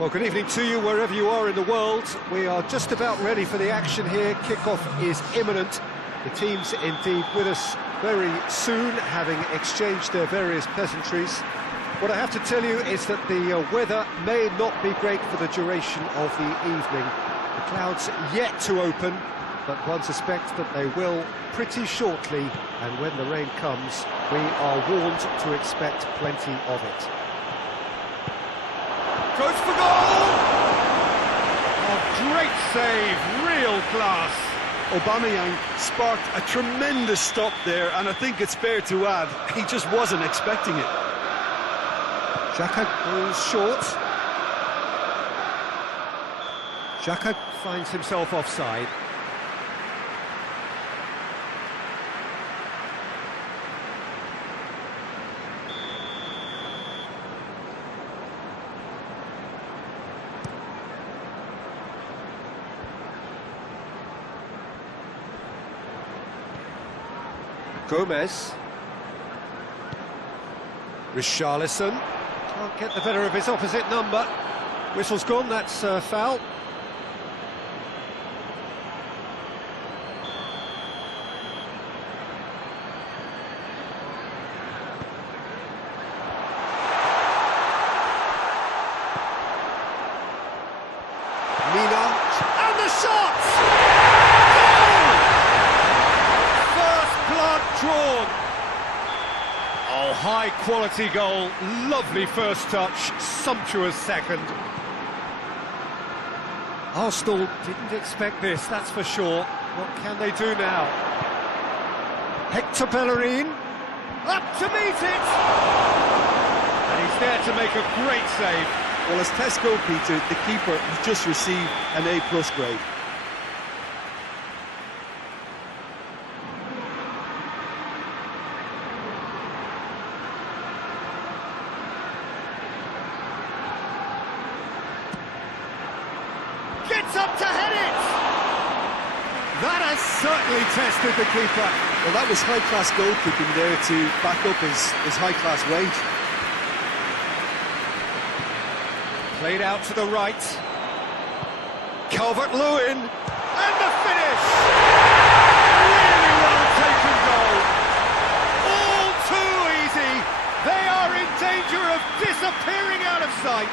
Well, good evening to you wherever you are in the world. We are just about ready for the action here. Kickoff is imminent. The team's indeed with us very soon, having exchanged their various pleasantries. What I have to tell you is that the weather may not be great for the duration of the evening. The clouds yet to open, but one suspects that they will pretty shortly, and when the rain comes, we are warned to expect plenty of it. Goes for goal! Oh, great save, real class. Aubameyang sparked a tremendous stop there, and I think it's fair to add, he just wasn't expecting it. Xhaka goes short. Xhaka finds himself offside. Gomez. Richarlison can't get the better of his opposite number. Whistle's gone, that's foul. Mina, and the shot! Drawn. Oh, high quality goal, lovely first touch, sumptuous second. Arsenal didn't expect this, that's for sure. What can they do now? Hector Bellerin, up to meet it! And he's there to make a great save. Well, as Tesco, Peter, the keeper has just received an A+ grade. Gets up to head it! That has certainly tested the keeper. Well, that was high-class goalkeeping there to back up his high-class wage. Played out to the right. Calvert-Lewin, and the finish! Really well taken goal. All too easy. They are in danger of disappearing out of sight.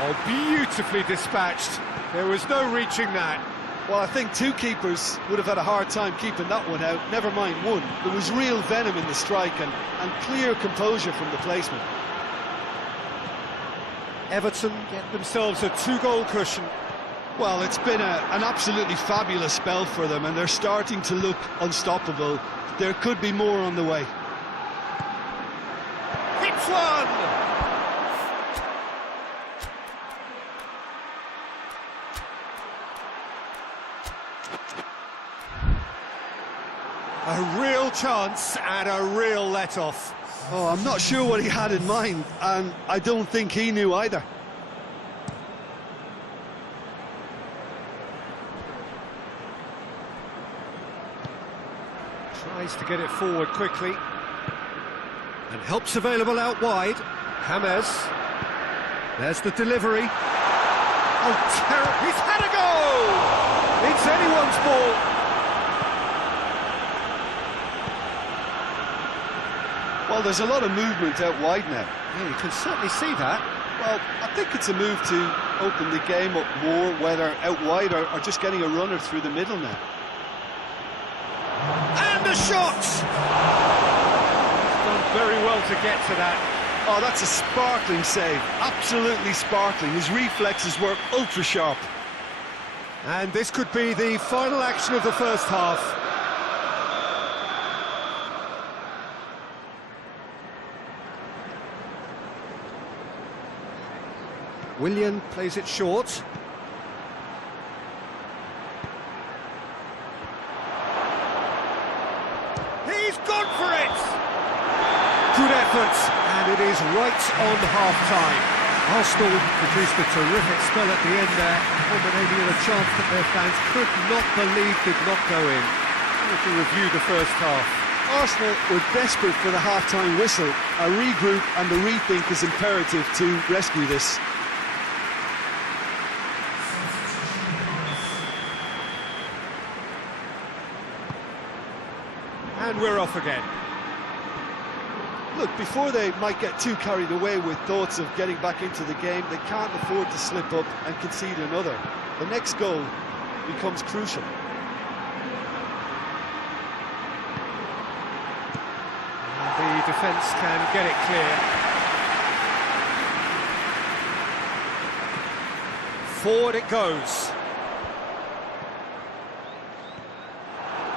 Oh, beautifully dispatched. There was no reaching that. Well, I think two keepers would have had a hard time keeping that one out, never mind one. There was real venom in the strike and clear composure from the placement. Everton get themselves a 2-goal cushion. Well, it's been an absolutely fabulous spell for them, and they're starting to look unstoppable. There could be more on the way. Hits one! A real chance and a real let-off. Oh, I'm not sure what he had in mind, and I don't think he knew either. Tries to get it forward quickly. And help's available out wide. James. There's the delivery. Oh, terrible. He's had a go! It's anyone's ball. Well, there's a lot of movement out wide now. Yeah, you can certainly see that. Well, I think it's a move to open the game up more, whether out wide or just getting a runner through the middle now. And the shot! He's done very well to get to that. Oh, that's a sparkling save. Absolutely sparkling. His reflexes were ultra sharp. And this could be the final action of the first half. Willian plays it short. He's gone for it! Good effort, and it is right on half-time. Arsenal produced a terrific spell at the end there, culminating in a chance that their fans could not believe did not go in. To review the first half. Arsenal were desperate for the half-time whistle. A regroup and a rethink is imperative to rescue this. And we're off again. Look, before they might get too carried away with thoughts of getting back into the game, they can't afford to slip up and concede another. The next goal becomes crucial. The defence can get it clear. Forward it goes.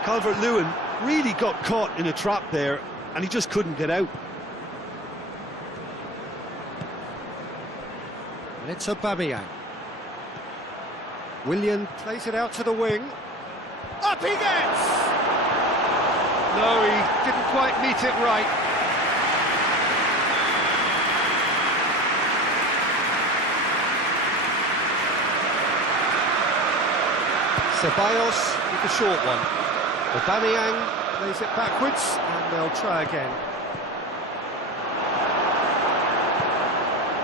Calvert-Lewin really got caught in a trap there, and he just couldn't get out. And it's Aubameyang. Willian plays it out to the wing. Up he gets! No, he didn't quite meet it right. Ceballos with the short one. Aubameyang plays it backwards, and they'll try again.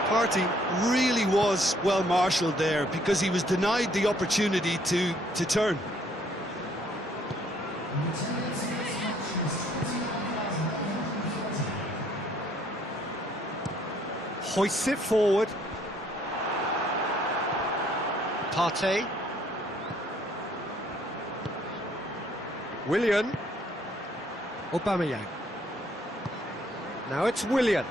Partey really was well marshalled there because he was denied the opportunity to turn. Hoists it forward. Partey. Willian. Aubameyang. Now it's Willian.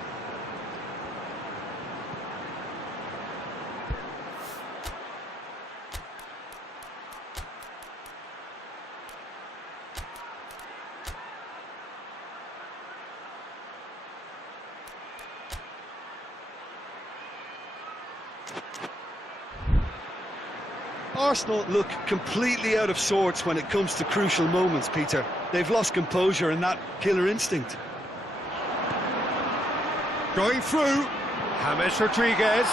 Arsenal look completely out of sorts when it comes to crucial moments, Peter. They've lost composure and that killer instinct. Going through. James Rodriguez.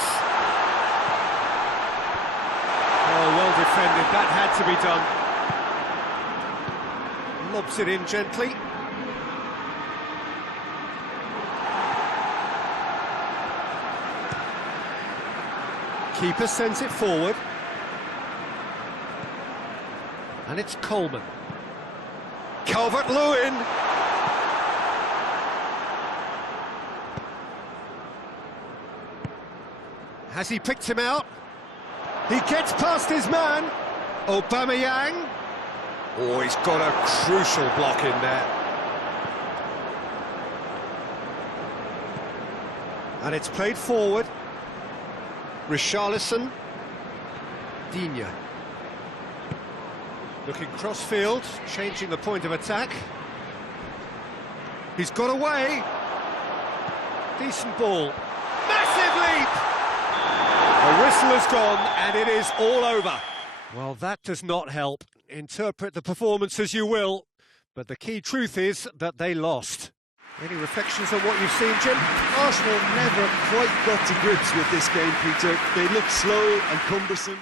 Oh, well defended. That had to be done. Lobs it in gently. Keeper sends it forward. And it's Coleman. Calvert-Lewin. Has he picked him out? He gets past his man. Aubameyang. Oh, he's got a crucial block in there. And it's played forward. Richarlison. Digne. Looking cross-field, changing the point of attack. He's got away. Decent ball. Massive leap! The whistle has gone and it is all over. Well, that does not help. Interpret the performance as you will, but the key truth is that they lost. Any reflections on what you've seen, Jim? Arsenal never quite got to grips with this game, Peter. They looked slow and cumbersome.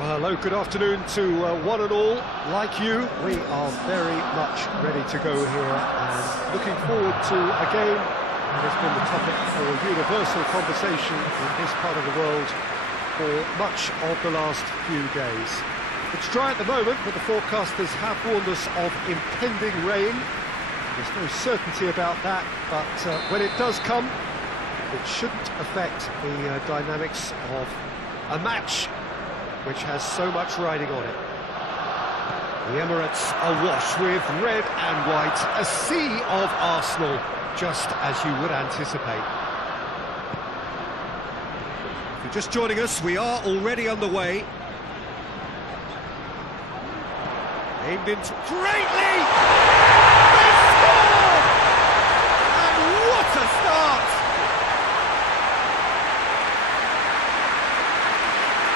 Well, hello, good afternoon to one and all. Like you, we are very much ready to go here and looking forward to a game that has been the topic for universal conversation in this part of the world for much of the last few days. It's dry at the moment, but the forecasters have warned us of impending rain. There's no certainty about that, but when it does come, it shouldn't affect the dynamics of a match which has so much riding on it. The Emirates awash with red and white, a sea of Arsenal, just as you would anticipate. If you're just joining us, we are already underway. Aimed into greatly! They score! And what a start!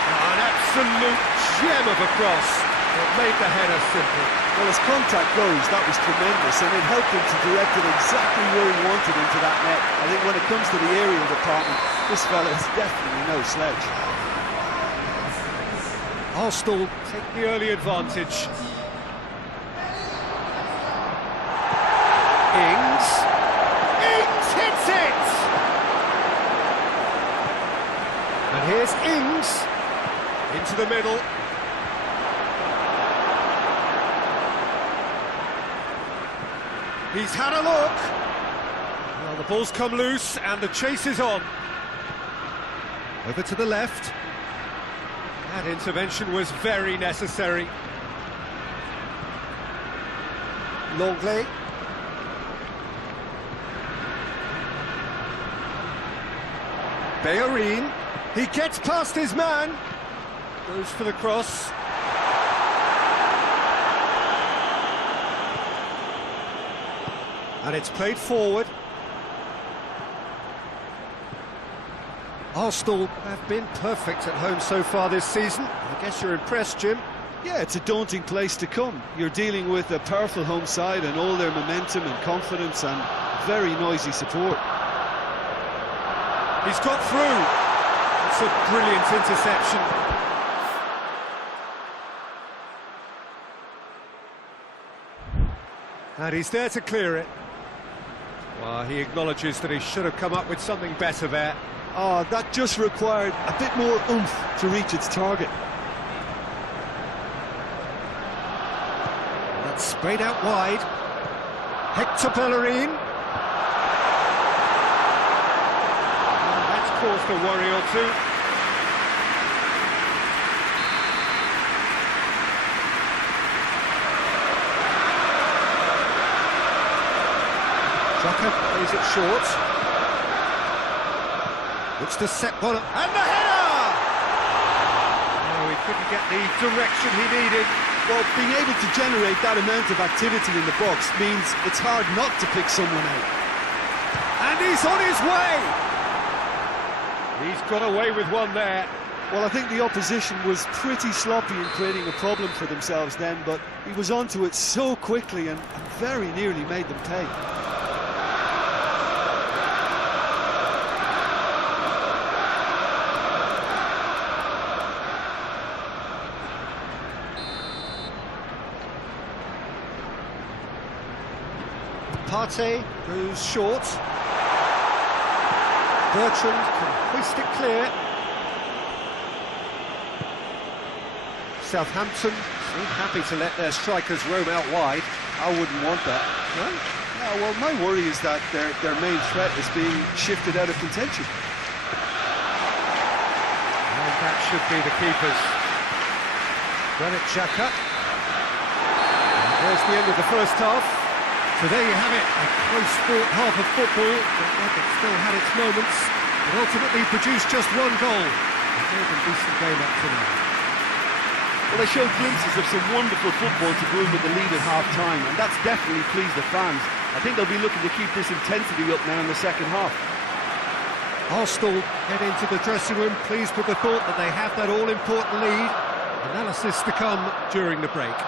An absolute gem of a cross that made the header simple. Well, as contact goes, that was tremendous, and it helped him to direct it exactly where he wanted into that net. I think when it comes to the aerial department, this fella is definitely no sledge. Arsenal take the early advantage. Ings hits it! And here's Ings into the middle. He's had a look. Well, the ball's come loose and the chase is on. Over to the left. That intervention was very necessary. Longley. Bellerin, he gets past his man, goes for the cross. And it's played forward. Arsenal have been perfect at home so far this season. I guess you're impressed, Jim. Yeah, it's a daunting place to come. You're dealing with a powerful home side and all their momentum and confidence and very noisy support. He's got through. It's a brilliant interception. And he's there to clear it. Well, he acknowledges that he should have come up with something better there. Oh, that just required a bit more oomph to reach its target. That's sprayed out wide. Hector Bellerin. Caused a worry or two. Xhaka plays it short. Looks to set one up. And the header! Oh, he couldn't get the direction he needed. Well, being able to generate that amount of activity in the box means it's hard not to pick someone out. And he's on his way! He's got away with one there. Well, I think the opposition was pretty sloppy in creating a problem for themselves then, but he was onto it so quickly and very nearly made them pay. Partey goes short. Bertrand can hoist it clear. Southampton seem happy to let their strikers roam out wide. I wouldn't want that. No? No, well, my worry is that their main threat is being shifted out of contention. And that should be the keepers. Granit Xhaka. And there's the end of the first half. So there you have it, a close-fought half of football, but it still had its moments. It ultimately produced just one goal. A very decent game up to now. Well, they showed glimpses of some wonderful football to go in with the lead at half-time, and that's definitely pleased the fans. I think they'll be looking to keep this intensity up now in the second half. Arsenal head into the dressing room pleased with the thought that they have that all-important lead. Analysis to come during the break.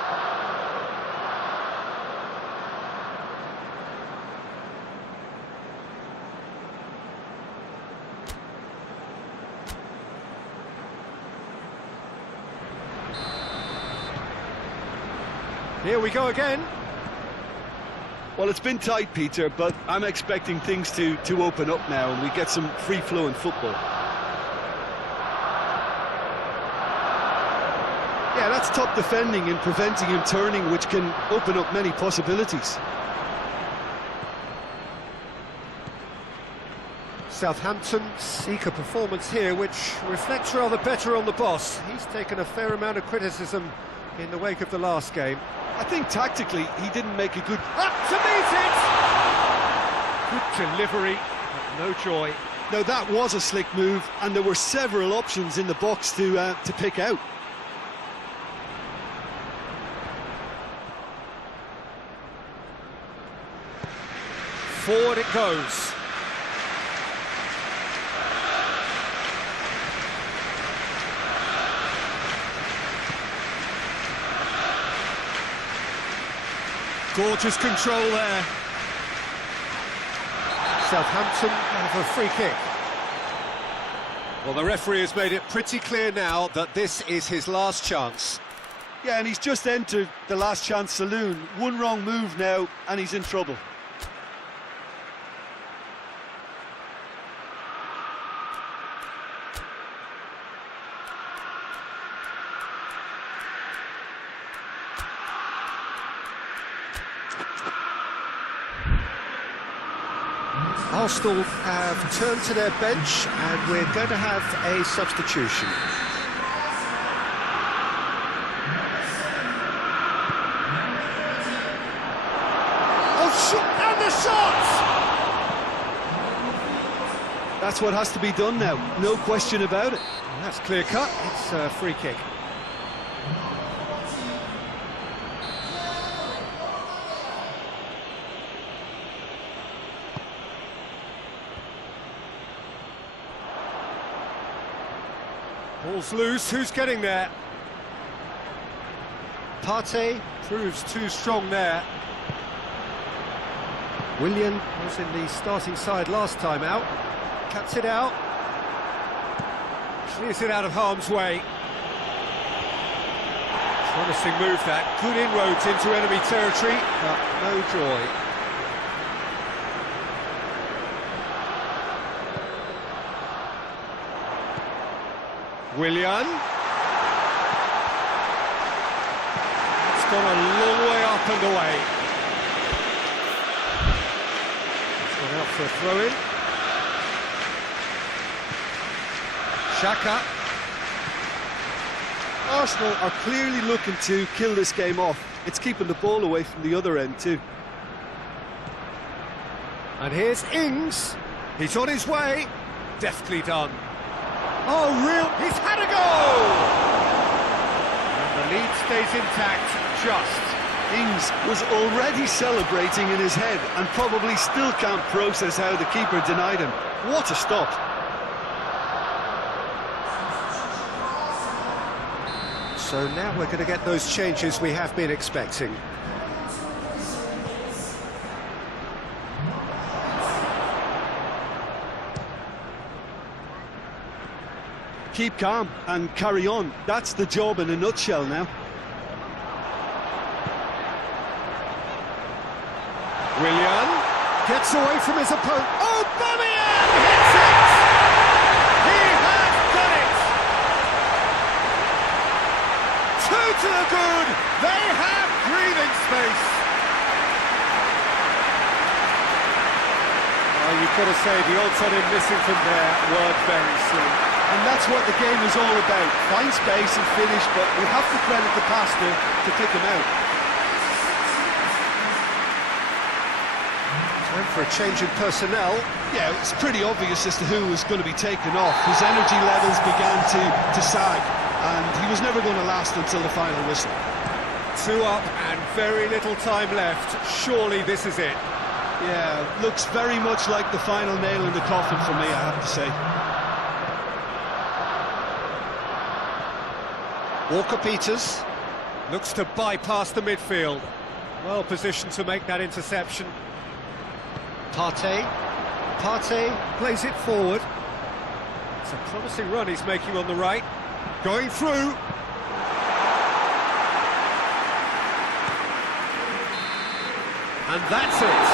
Here we go again. Well, it's been tight, Peter, but I'm expecting things to open up now and we get some free-flowing football. Yeah, that's top defending and preventing him turning, which can open up many possibilities. Southampton seek a performance here which reflects rather better on the boss. He's taken a fair amount of criticism in the wake of the last game. I think tactically he didn't make a good... Up to meet it! Good delivery, but no joy. Now that was a slick move, and there were several options in the box to pick out. Forward it goes. Gorgeous control there. Southampton have a free kick. Well, the referee has made it pretty clear now that this is his last chance. Yeah, and he's just entered the last chance saloon. One wrong move now, and he's in trouble. Arsenal have turned to their bench and we're going to have a substitution. Oh, shot! And the shot! That's what has to be done now, no question about it. That's clear cut, it's a free kick. Ball's loose, who's getting there? Partey proves too strong there. Willian was in the starting side last time out. Cuts it out. Clears it out of harm's way. Promising move that. Good inroads into enemy territory, but no joy. Willian. It's gone a long way up and away. It's gone out for a throw-in. Xhaka. Arsenal are clearly looking to kill this game off. It's keeping the ball away from the other end too. And here's Ings. He's on his way. Deftly done. Oh, he's had a goal! And the lead stays intact, just. Ings was already celebrating in his head and probably still can't process how the keeper denied him. What a stop. So now we're going to get those changes we have been expecting. Keep calm and carry on. That's the job in a nutshell now. Willian gets away from his opponent. Oh, Aubameyang hits it! He has done it! Two to the good. They have breathing space. Well, you've got to say the odds on him missing from there were very slim. And that's what the game is all about. Find space and finish, but we have to credit the passer to pick him out. Time for a change in personnel. Yeah, it's pretty obvious as to who was going to be taken off. His energy levels began to sag, and he was never going to last until the final whistle. 2 up and very little time left. Surely this is it. Yeah, looks very much like the final nail in the coffin for me, I have to say. Walker-Peters looks to bypass the midfield. Well positioned to make that interception. Partey plays it forward. It's a promising run he's making on the right. Going through. And that's it.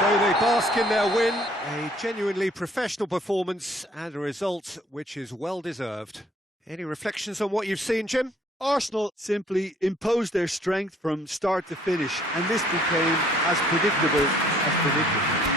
So they bask in their win, a genuinely professional performance and a result which is well deserved. Any reflections on what you've seen, Jim? Arsenal simply imposed their strength from start to finish, and this became as predictable as predictable.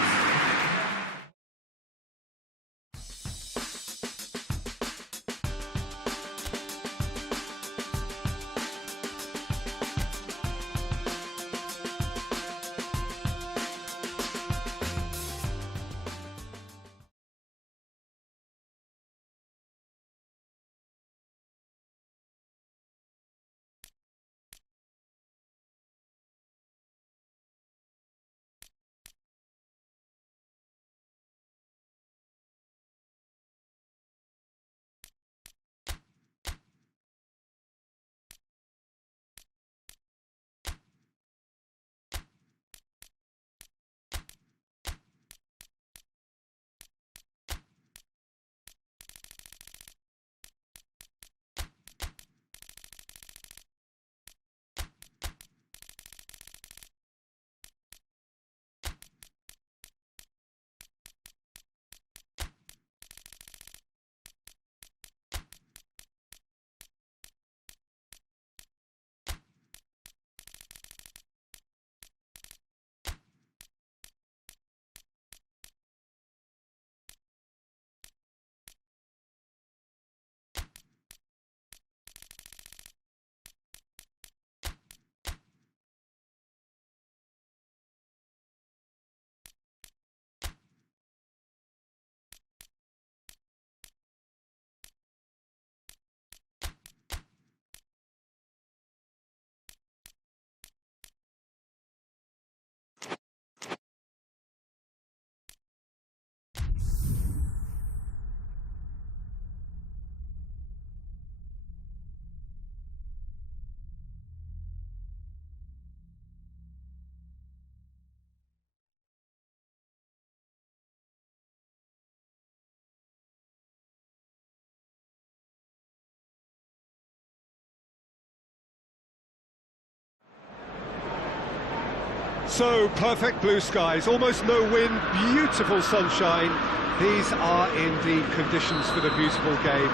So, perfect blue skies, almost no wind, beautiful sunshine. These are indeed conditions for the beautiful game.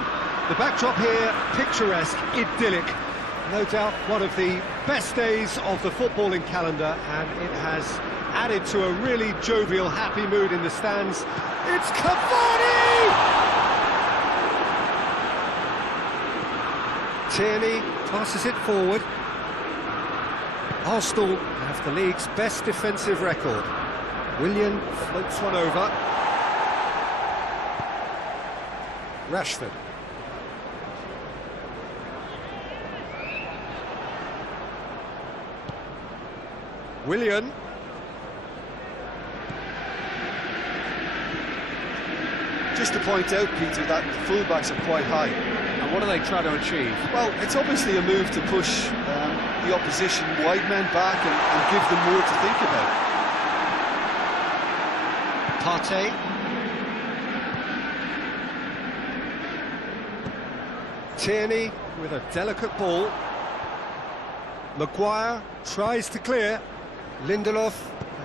The backdrop here, picturesque, idyllic. No doubt one of the best days of the footballing calendar, and it has added to a really jovial, happy mood in the stands. It's Cavani! Tierney passes it forward. Arsenal have the league's best defensive record. Willian floats one over. Rashford. Willian. Just to point out, Peter, that the fullbacks are quite high. And what are they trying to achieve? Well, it's obviously a move to push the opposition wide men back and give them more to think about. Partey. Tierney with a delicate ball. Maguire tries to clear. Lindelof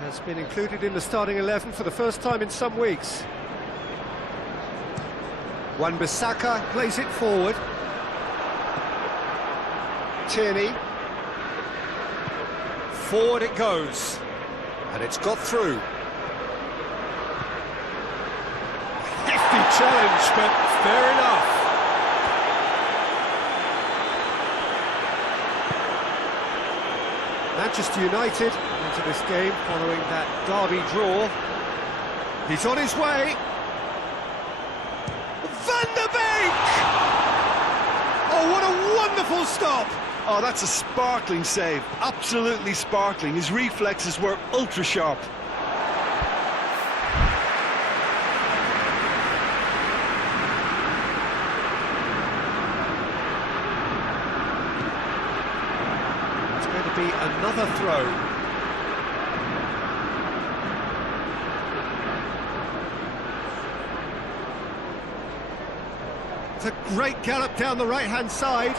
has been included in the starting 11 for the first time in some weeks. Wan-Bissaka plays it forward. Tierney. Forward it goes. And it's got through. Hefty challenge, but fair enough. Manchester United into this game following that derby draw. He's on his way. Van der Beek! Oh, what a wonderful stop! Oh, that's a sparkling save. Absolutely sparkling. His reflexes were ultra sharp. It's going to be another throw. It's a great gallop down the right-hand side.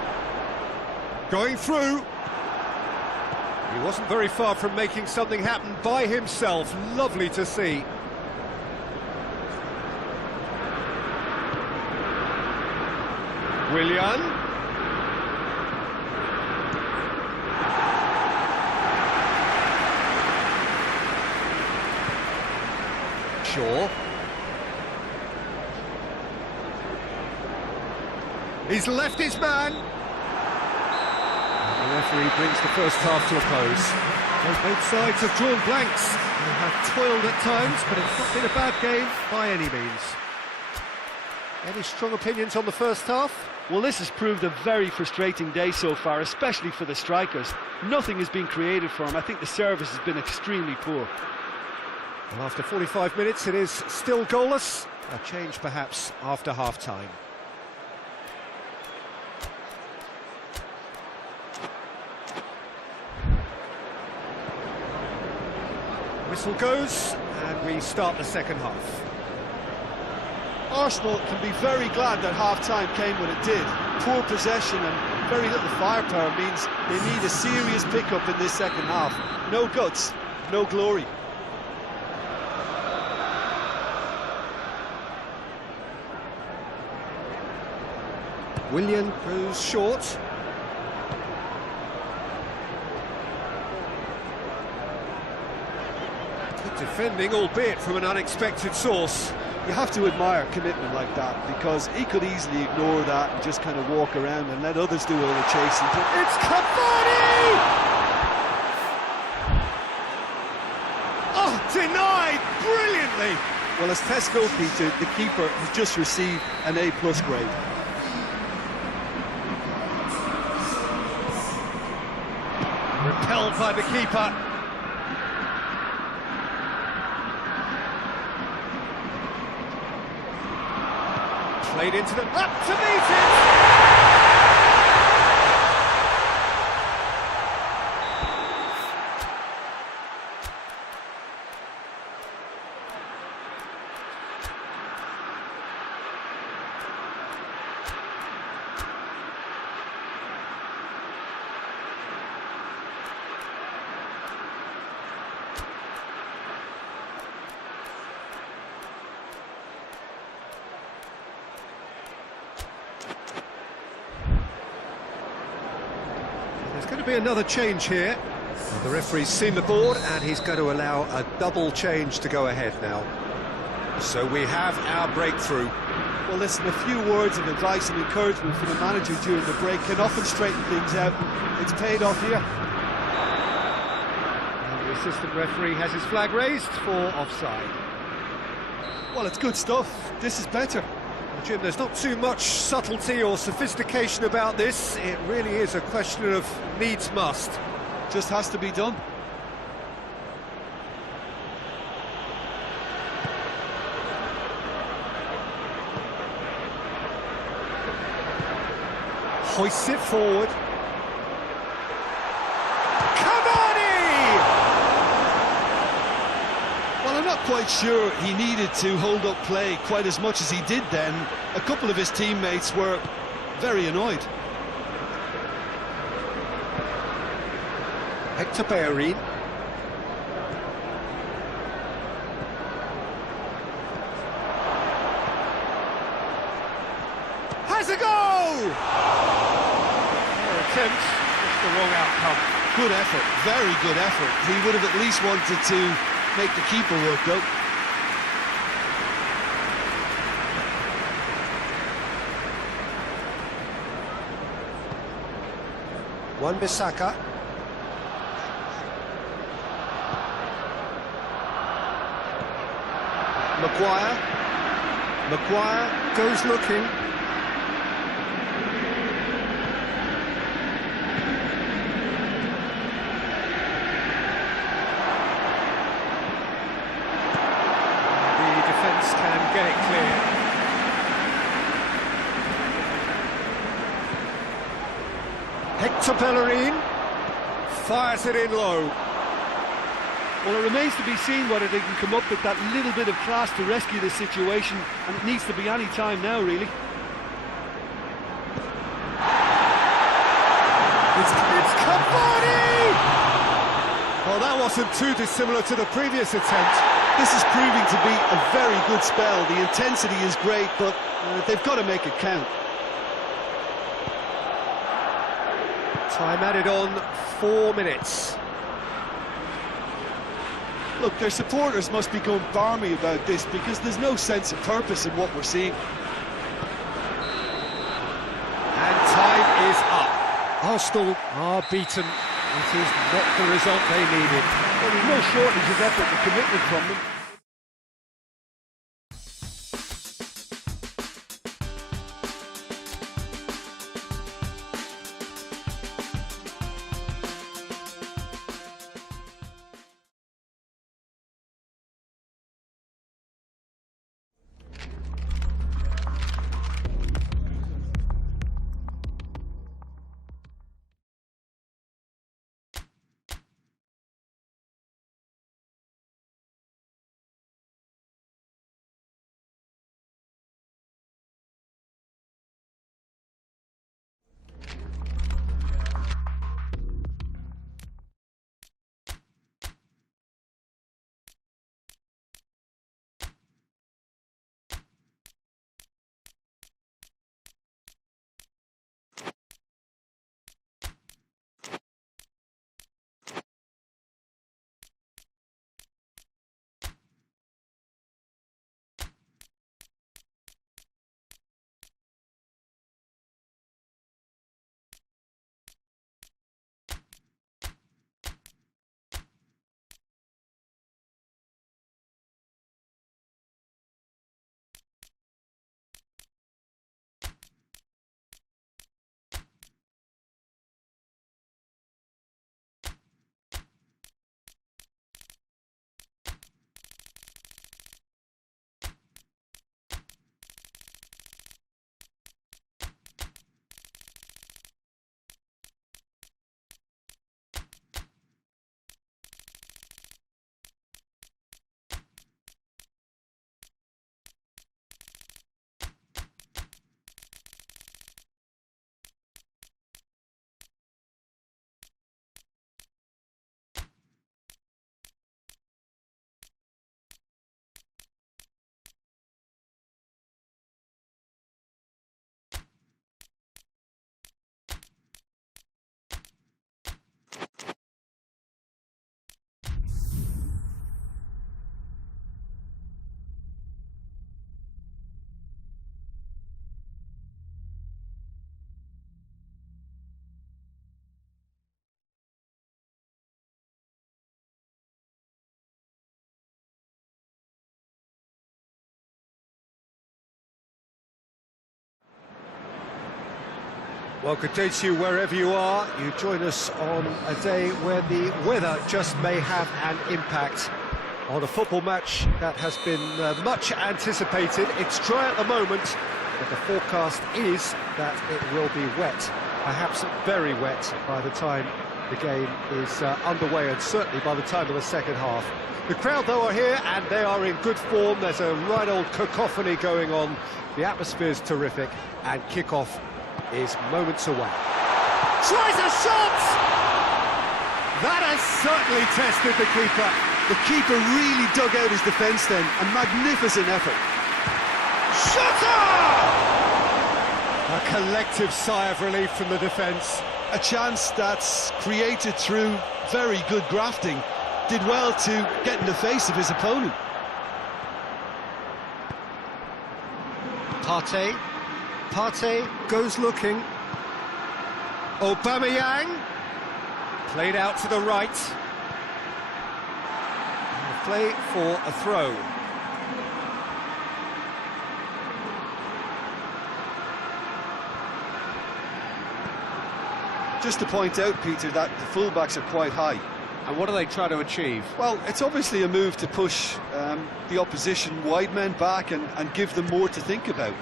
Going through. He wasn't very far from making something happen by himself. Lovely to see. Willian. Shaw. He's left his man. The referee brings the first half to a close. Well, both sides have drawn blanks. They have toiled at times, but it's not been a bad game by any means. Any strong opinions on the first half? Well, this has proved a very frustrating day so far, especially for the strikers. Nothing has been created for them. I think the service has been extremely poor. Well, after 45 minutes, it is still goalless. A change, perhaps, after half-time. Whistle goes, and we start the second half. Arsenal can be very glad that half-time came when it did. Poor possession and very little firepower means they need a serious pick-up in this second half. No guts, no glory. Willian goes short. Good defending, albeit from an unexpected source. You have to admire commitment like that, because he could easily ignore that and just kind of walk around and let others do all the chasing. It's Cavani! Oh, denied brilliantly! Well, as test goalkeeper, the keeper has just received an A+ grade. Repelled by the keeper. Played into the... up to meet it! There's going to be another change here. Well, the referee's seen the board and he's going to allow a double change to go ahead now. So we have our breakthrough. Well, listen, a few words of advice and encouragement from the manager during the break can often straighten things out. It's paid off here. And the assistant referee has his flag raised for offside. Well, it's good stuff. This is better. Jim, there's not too much subtlety or sophistication about this. It really is a question of needs must. Just has to be done. Hoists it forward. Cavani! Well, I'm not quite sure he needed to hold up play quite as much as he did then. A couple of his teammates were very annoyed. Hector Bellerin. Has a goal! Their attempt, just the wrong outcome. Good effort, very good effort. He would have at least wanted to make the keeper work though. Wan-Bissaka. Maguire goes looking. The defence can get it clear. Hector Bellerin fires it in low. Well, it remains to be seen whether they can come up with that little bit of class to rescue this situation, and it needs to be any time now, really. It's Cavani! Well, that wasn't too dissimilar to the previous attempt. This is proving to be a very good spell. The intensity is great, but they've got to make it count. Time added on, 4 minutes. Look, their supporters must be going barmy about this because there's no sense of purpose in what we're seeing. And time is up. Arsenal are beaten. It is not the result they needed. Well, there's no shortage of effort and commitment from them. Well, good day to you wherever you are. You join us on a day where the weather just may have an impact on a football match that has been much anticipated. It's dry at the moment, but the forecast is that it will be wet, perhaps very wet by the time the game is underway, and certainly by the time of the second half. The crowd, though, are here and they are in good form. There's a right old cacophony going on. The atmosphere's terrific, and kick-off is moments away. Tries a shot! That has certainly tested the keeper. The keeper really dug out his defence then. A magnificent effort. Shutter! A collective sigh of relief from the defence. A chance that's created through very good grafting. Did well to get in the face of his opponent. Partey goes looking. Aubameyang played out to the right. And a play for a throw. Just to point out, Peter, that the fullbacks are quite high. And what do they try to achieve? Well, it's obviously a move to push the opposition wide men back and give them more to think about.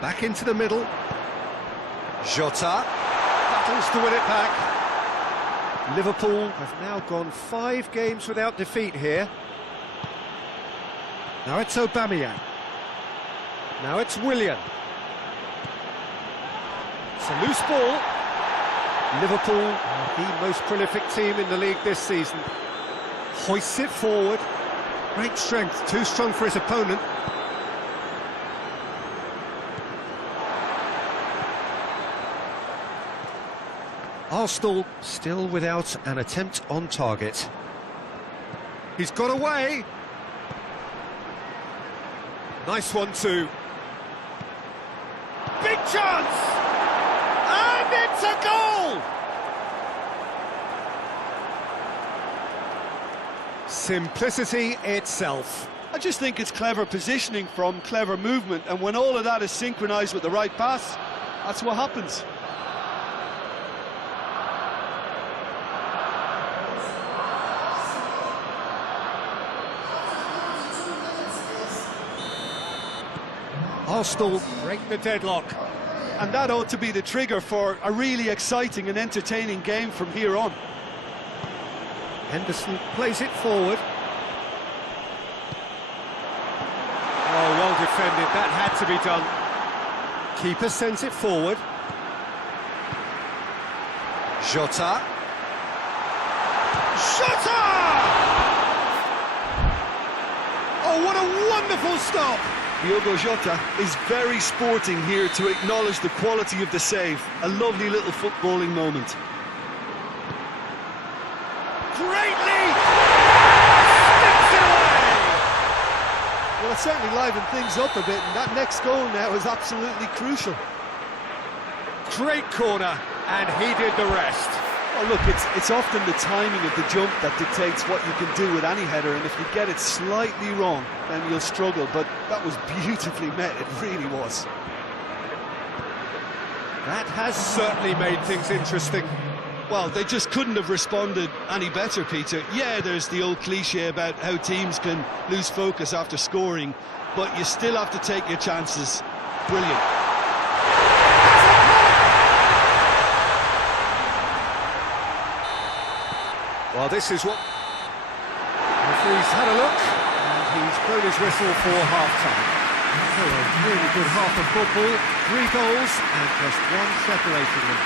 Back into the middle. Jota battles to win it back. Liverpool have now gone 5 games without defeat here. Now it's Aubameyang. Now it's Willian. It's a loose ball. Liverpool are the most prolific team in the league this season. Hoists it forward. Great strength, too strong for his opponent. Arsenal still without an attempt on target. He's got away. Nice one too. Big chance! And it's a goal! Simplicity itself. I just think it's clever positioning from clever movement, and when all of that is synchronised with the right pass, that's what happens. Arsenal break the deadlock. And that ought to be the trigger for a really exciting and entertaining game from here on. Henderson plays it forward. Oh, well defended, that had to be done. Keeper sends it forward. Jota. Shota! Oh, what a wonderful stop! Diogo Jota is very sporting here to acknowledge the quality of the save. A lovely little footballing moment. Greatly! Sticks it away! Well, it certainly livened things up a bit, and that next goal now is absolutely crucial. Great corner, and he did the rest. Well, look, it's often the timing of the jump that dictates what you can do with any header, and if you get it slightly wrong, then you'll struggle, but that was beautifully met, it really was. That has certainly made things interesting. Well, they just couldn't have responded any better, Peter. Yeah, there's the old cliche about how teams can lose focus after scoring, but you still have to take your chances. Brilliant. Well, this is what... The referee's had a look, and he's blown his whistle for half-time. So a really good half of football, 3 goals, and just one separating them.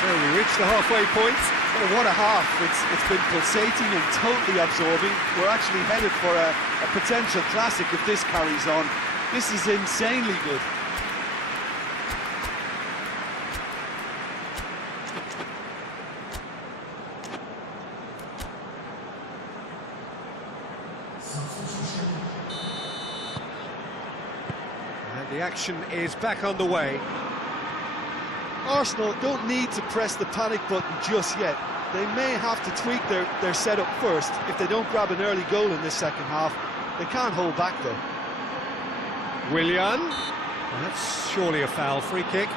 So we reach the halfway point. Well, what a half. It's been pulsating and totally absorbing. We're actually headed for a potential classic if this carries on. This is insanely good. And the action is back underway. Arsenal don't need to press the panic button just yet. They may have to tweak their setup first. If they don't grab an early goal in this second half, they can't hold back though. Willian. Well, that's surely a foul. Free kick.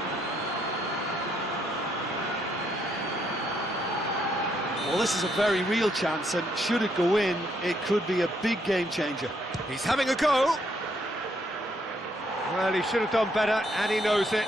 Well, this is a very real chance, and should it go in, it could be a big game changer. He's having a go. Well, he should have done better, and he knows it.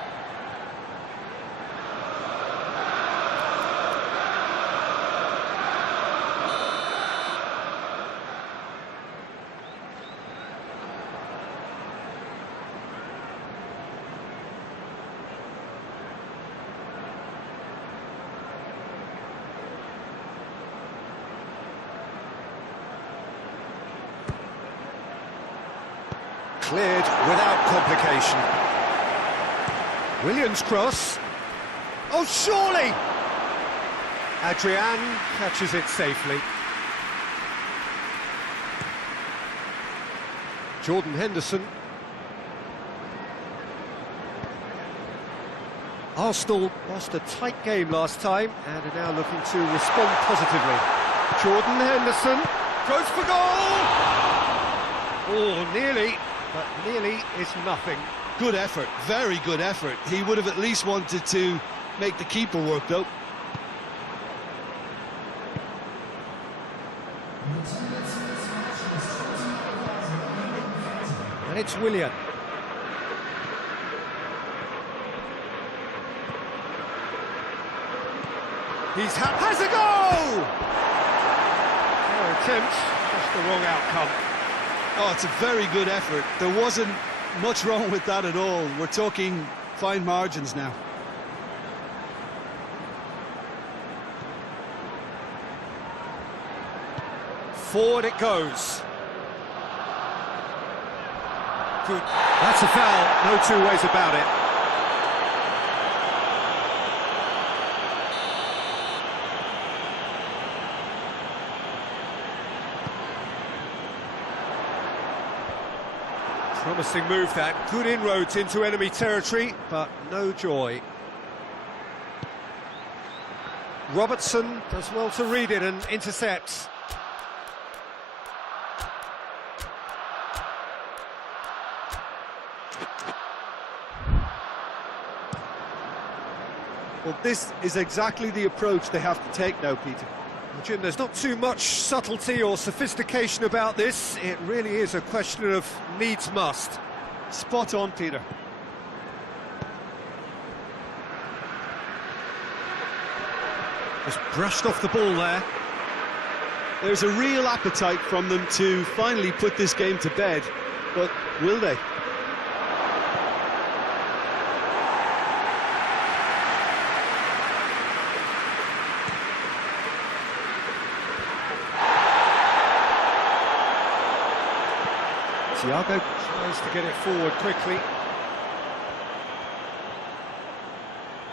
Cleared without complication. Williams' cross. Oh, surely! Adrian catches it safely. Jordan Henderson. Arsenal lost a tight game last time and are now looking to respond positively. Jordan Henderson goes for goal! Oh, nearly. But nearly is nothing. Good effort, very good effort. He would have at least wanted to make the keeper work, though. And it's Willian. Has a goal! Fair attempt, just the wrong outcome. Oh, it's a very good effort. There wasn't much wrong with that at all. We're talking fine margins now. Forward it goes. Good. That's a foul, no two ways about it. Promising move that, good inroads into enemy territory, but no joy. Robertson does well to read it and intercepts. Well, this is exactly the approach they have to take now, Peter. Well, Jim, there's not too much subtlety or sophistication about this. It really is a question of needs must. Spot on, Peter. Just brushed off the ball there. There's a real appetite from them to finally put this game to bed, but will they? Thiago tries to get it forward quickly.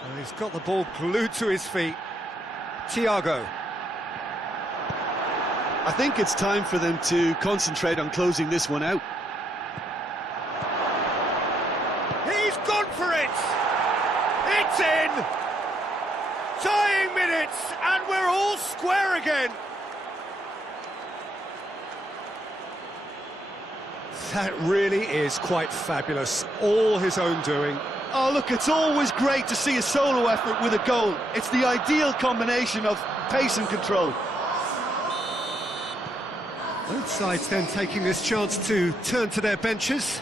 And he's got the ball glued to his feet. Thiago. I think it's time for them to concentrate on closing this one out. He's gone for it! It's in! Tying minutes, and we're all square again! That really is quite fabulous. All his own doing. Oh, look, it's always great to see a solo effort with a goal. It's the ideal combination of pace and control. Both sides then taking this chance to turn to their benches.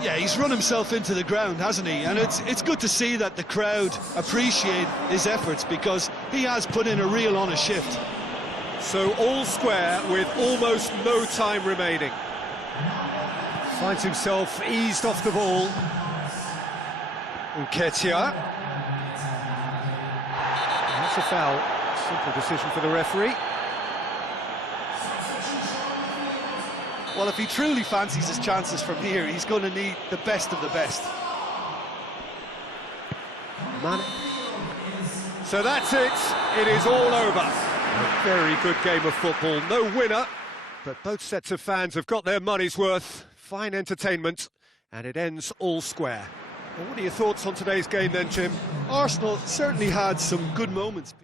Yeah, he's run himself into the ground, hasn't he? And it's good to see that the crowd appreciate his efforts, because he has put in a real honest shift. So all square with almost no time remaining. Finds himself eased off the ball. Nketiah. That's a foul. Simple decision for the referee. Well, if he truly fancies his chances from here, he's going to need the best of the best. Man. So that's it. It is all over. A very good game of football. No winner, but both sets of fans have got their money's worth. Fine entertainment, and it ends all square. Well, what are your thoughts on today's game then, Jim? Arsenal certainly had some good moments.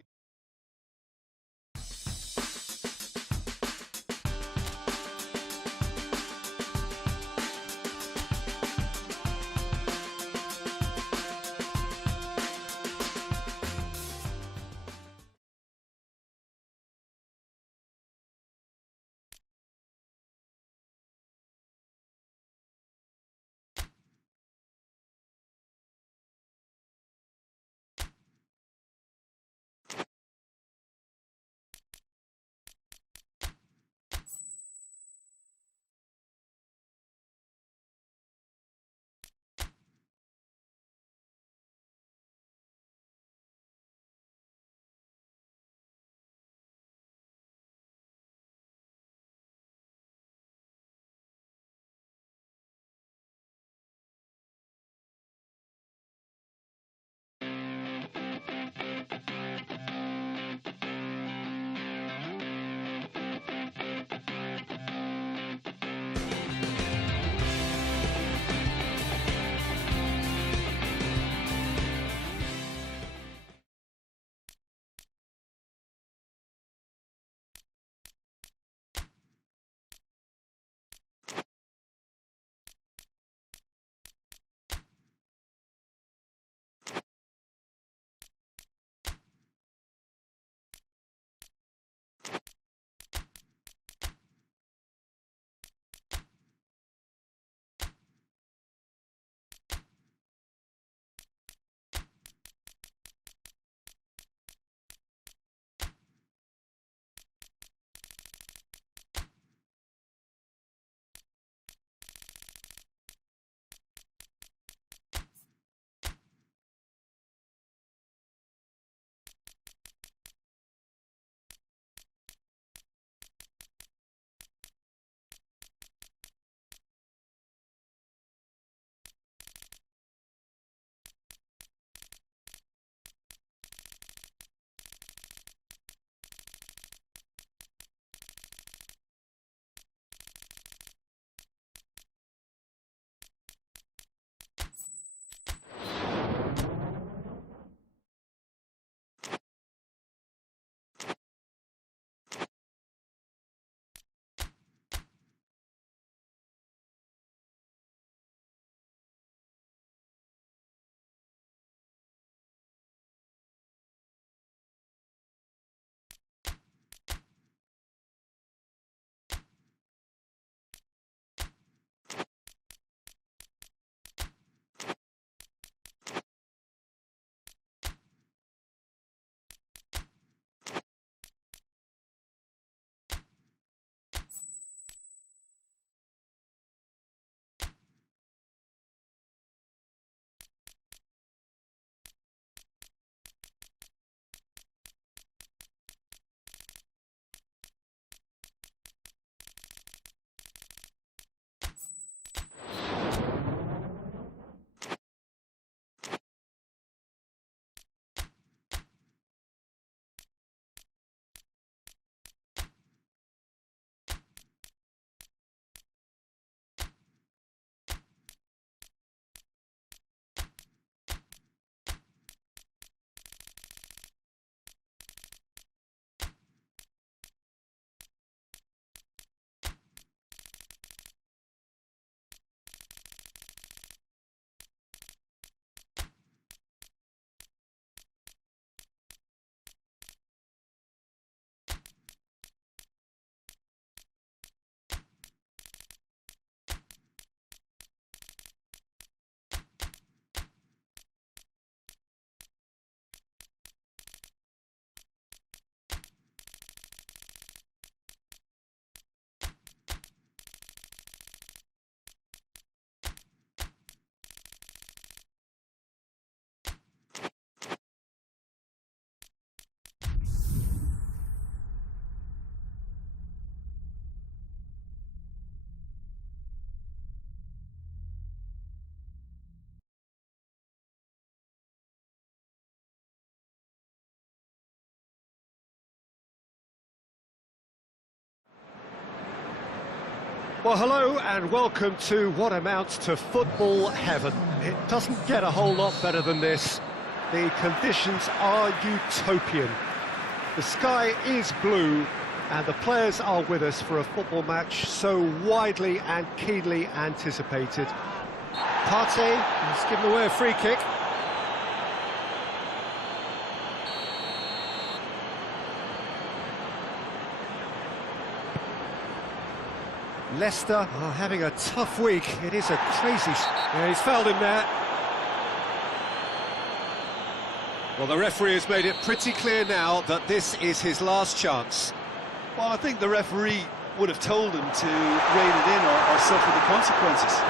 Well, hello and welcome to what amounts to football heaven. It doesn't get a whole lot better than this. The conditions are utopian. The sky is blue and the players are with us for a football match so widely and keenly anticipated. Partey has given away a free kick. Leicester are having a tough week. It is a crazy... Yeah, he's fouled him there. Well, the referee has made it pretty clear now that this is his last chance. Well, I think the referee would have told him to rein it in or suffer the consequences.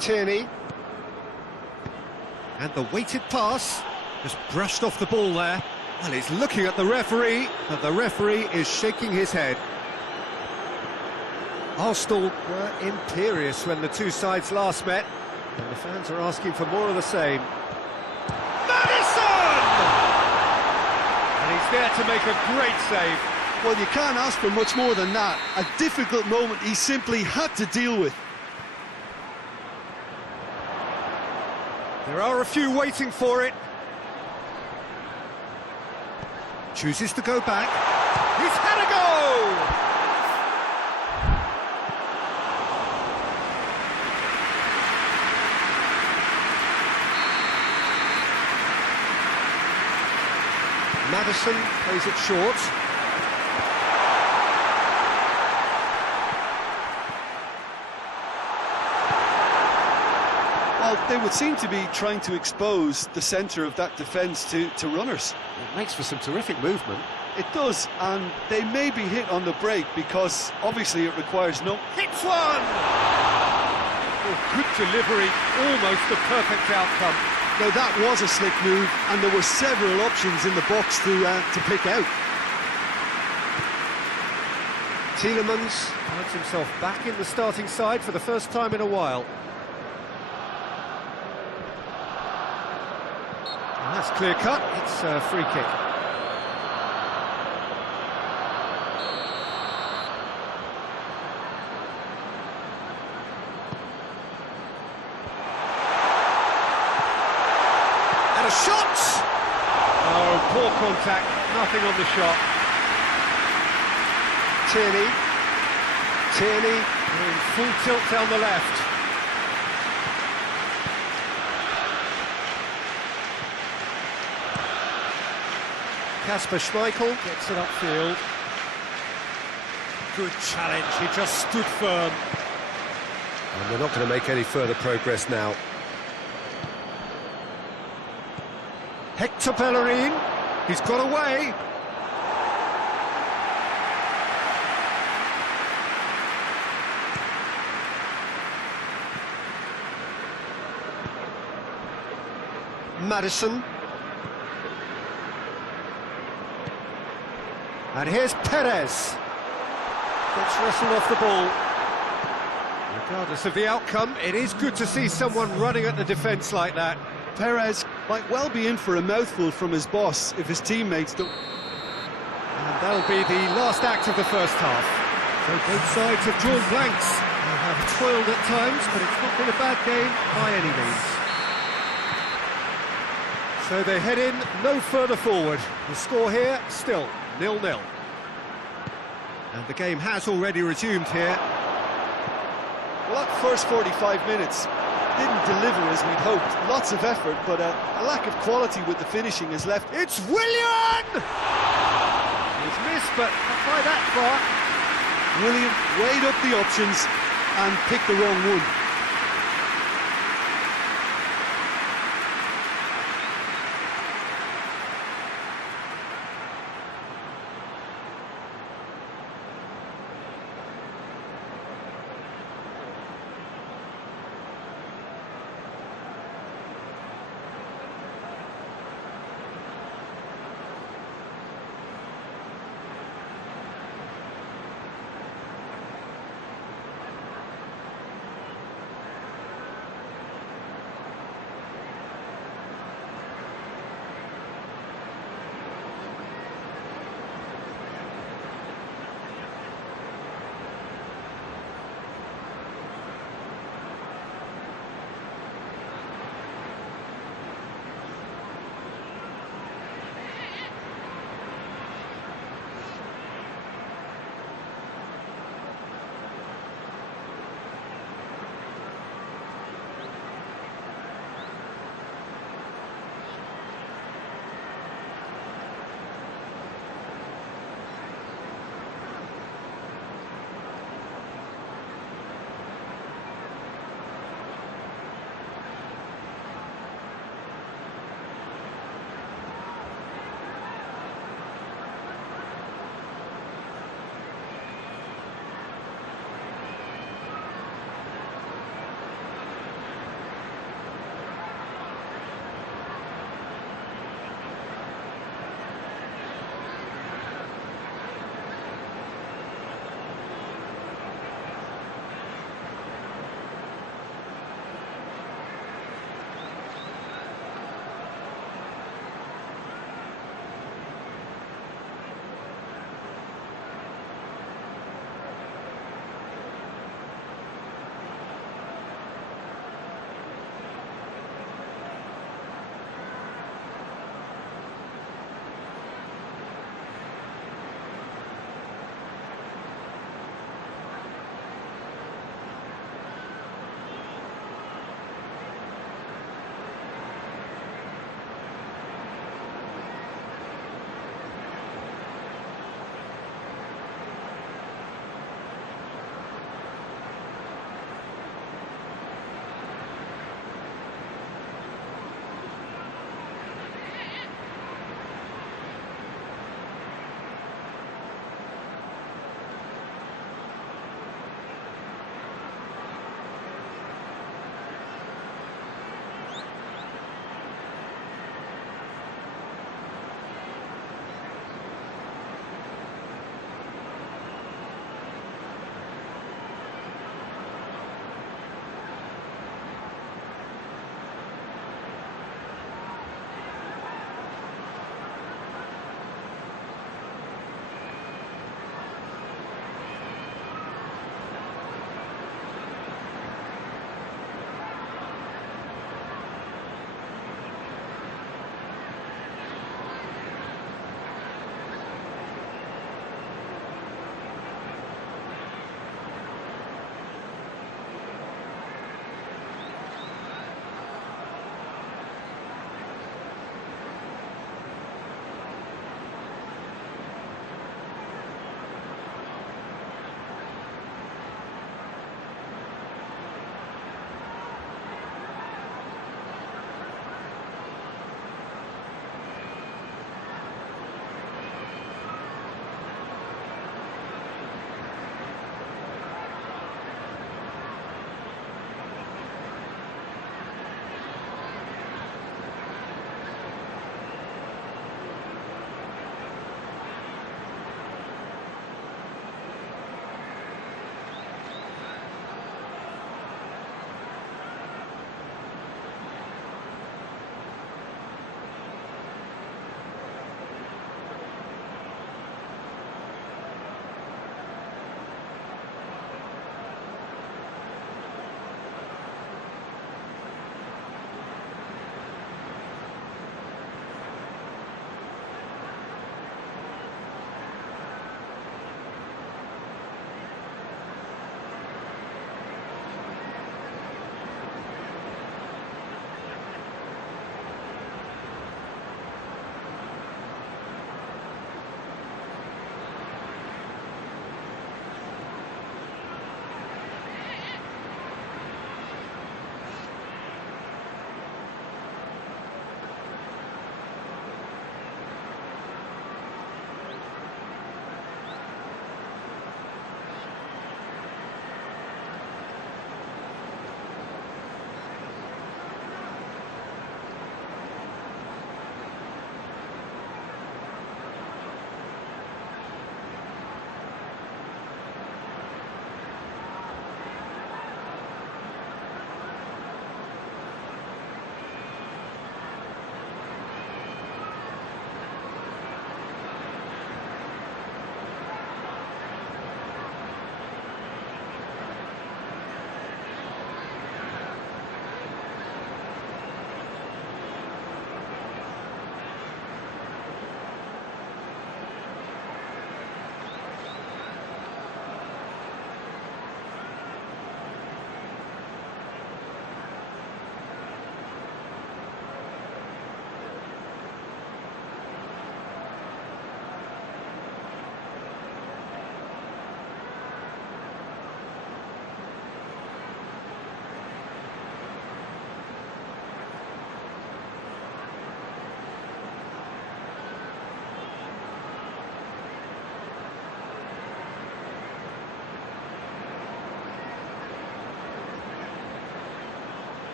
Tierney. And the weighted pass just brushed off the ball there. Well, he's looking at the referee, but the referee is shaking his head. Arsenal were imperious when the two sides last met, and the fans are asking for more of the same. Madison! And he's there to make a great save. Well, you can't ask for much more than that. A difficult moment he simply had to deal with. There are a few waiting for it. Chooses to go back. He's had a go! Madison plays it short. Well, they would seem to be trying to expose the centre of that defence to runners. It makes for some terrific movement. It does, and they may be hit on the break because obviously it requires no... Hits one! Oh, good delivery, almost the perfect outcome. Now that was a slick move, and there were several options in the box to pick out. Tielemans finds himself back in the starting side for the first time in a while. And that's clear cut, it's a free kick. And a shot! Oh, poor contact, nothing on the shot. Tierney In full tilt down the left. Kasper Schmeichel gets it upfield. Good challenge, he just stood firm. And they're not going to make any further progress now. Hector Bellerin, he's got away. Madison. And here's Perez. Gets wrestled off the ball. Regardless of the outcome, it is good to see someone running at the defence like that. Perez might well be in for a mouthful from his boss if his teammates don't... And that'll be the last act of the first half. So both sides have drawn blanks. They have toiled at times, but it's not been a bad game by any means. So they head in no further forward. The score here, still 0-0. And the game has already resumed here. Well, that first 45 minutes didn't deliver as we'd hoped. Lots of effort, but a lack of quality with the finishing has left. It's Willian! He's missed, but not by that far. William weighed up the options and picked the wrong one.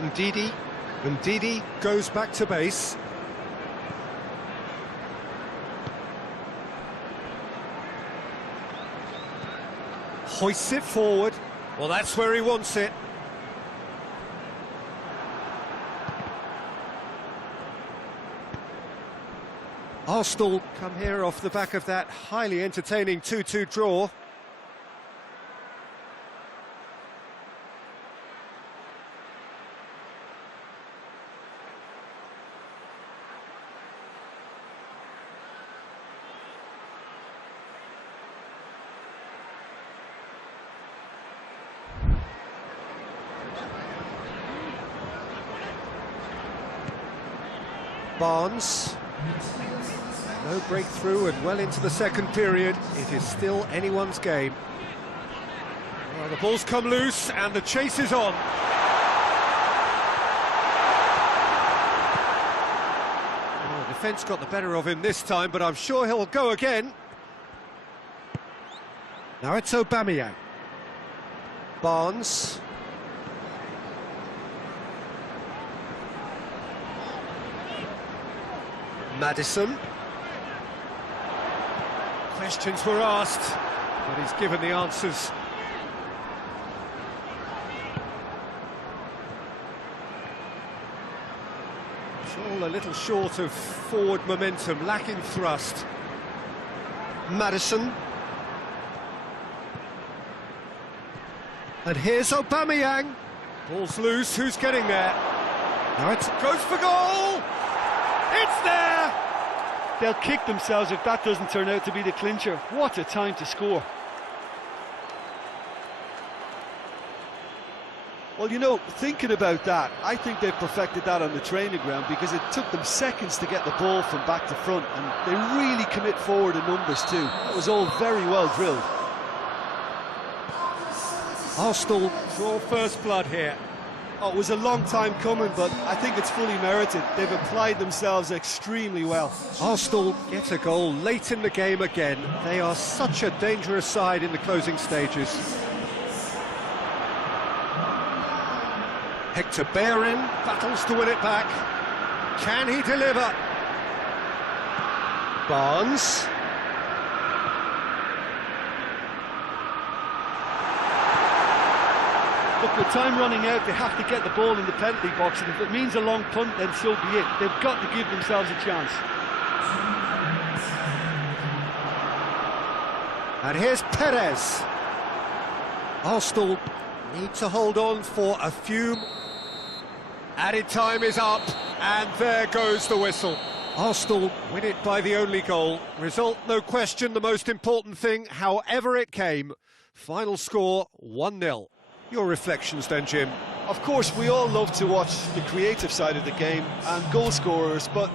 Ndidi goes back to base. Hoists it forward. Well, that's where he wants it. Arsenal come here off the back of that highly entertaining 2-2 draw. Barnes. No breakthrough and well into the second period. It is still anyone's game. Well, the ball's come loose and the chase is on. Well, the defence got the better of him this time, but I'm sure he'll go again. Now it's Aubameyang. Barnes. Maddison. Questions were asked, but he's given the answers. It's all a little short of forward momentum, lacking thrust. Maddison. And here's Aubameyang. Ball's loose, who's getting there? Now it goes for goal! It's there! They'll kick themselves if that doesn't turn out to be the clincher. What a time to score. Well, you know, thinking about that, I think they've perfected that on the training ground because it took them seconds to get the ball from back to front, and they really commit forward in numbers too. That was all very well drilled. Arsenal draw first blood here. Oh, it was a long time coming, but I think it's fully merited. They've applied themselves extremely well. Arsenal get a goal late in the game again. They are such a dangerous side in the closing stages. Hector Bellerin battles to win it back. Can he deliver? Barnes. Look, with time running out, they have to get the ball in the penalty box, and if it means a long punt, then so be it. They've got to give themselves a chance. And here's Perez. Arsenal need to hold on for a few. Added time is up, and there goes the whistle. Arsenal win it by the only goal. Result, no question, the most important thing, however it came. Final score, 1-0. Your reflections then, Jim? Of course, we all love to watch the creative side of the game and goal scorers, but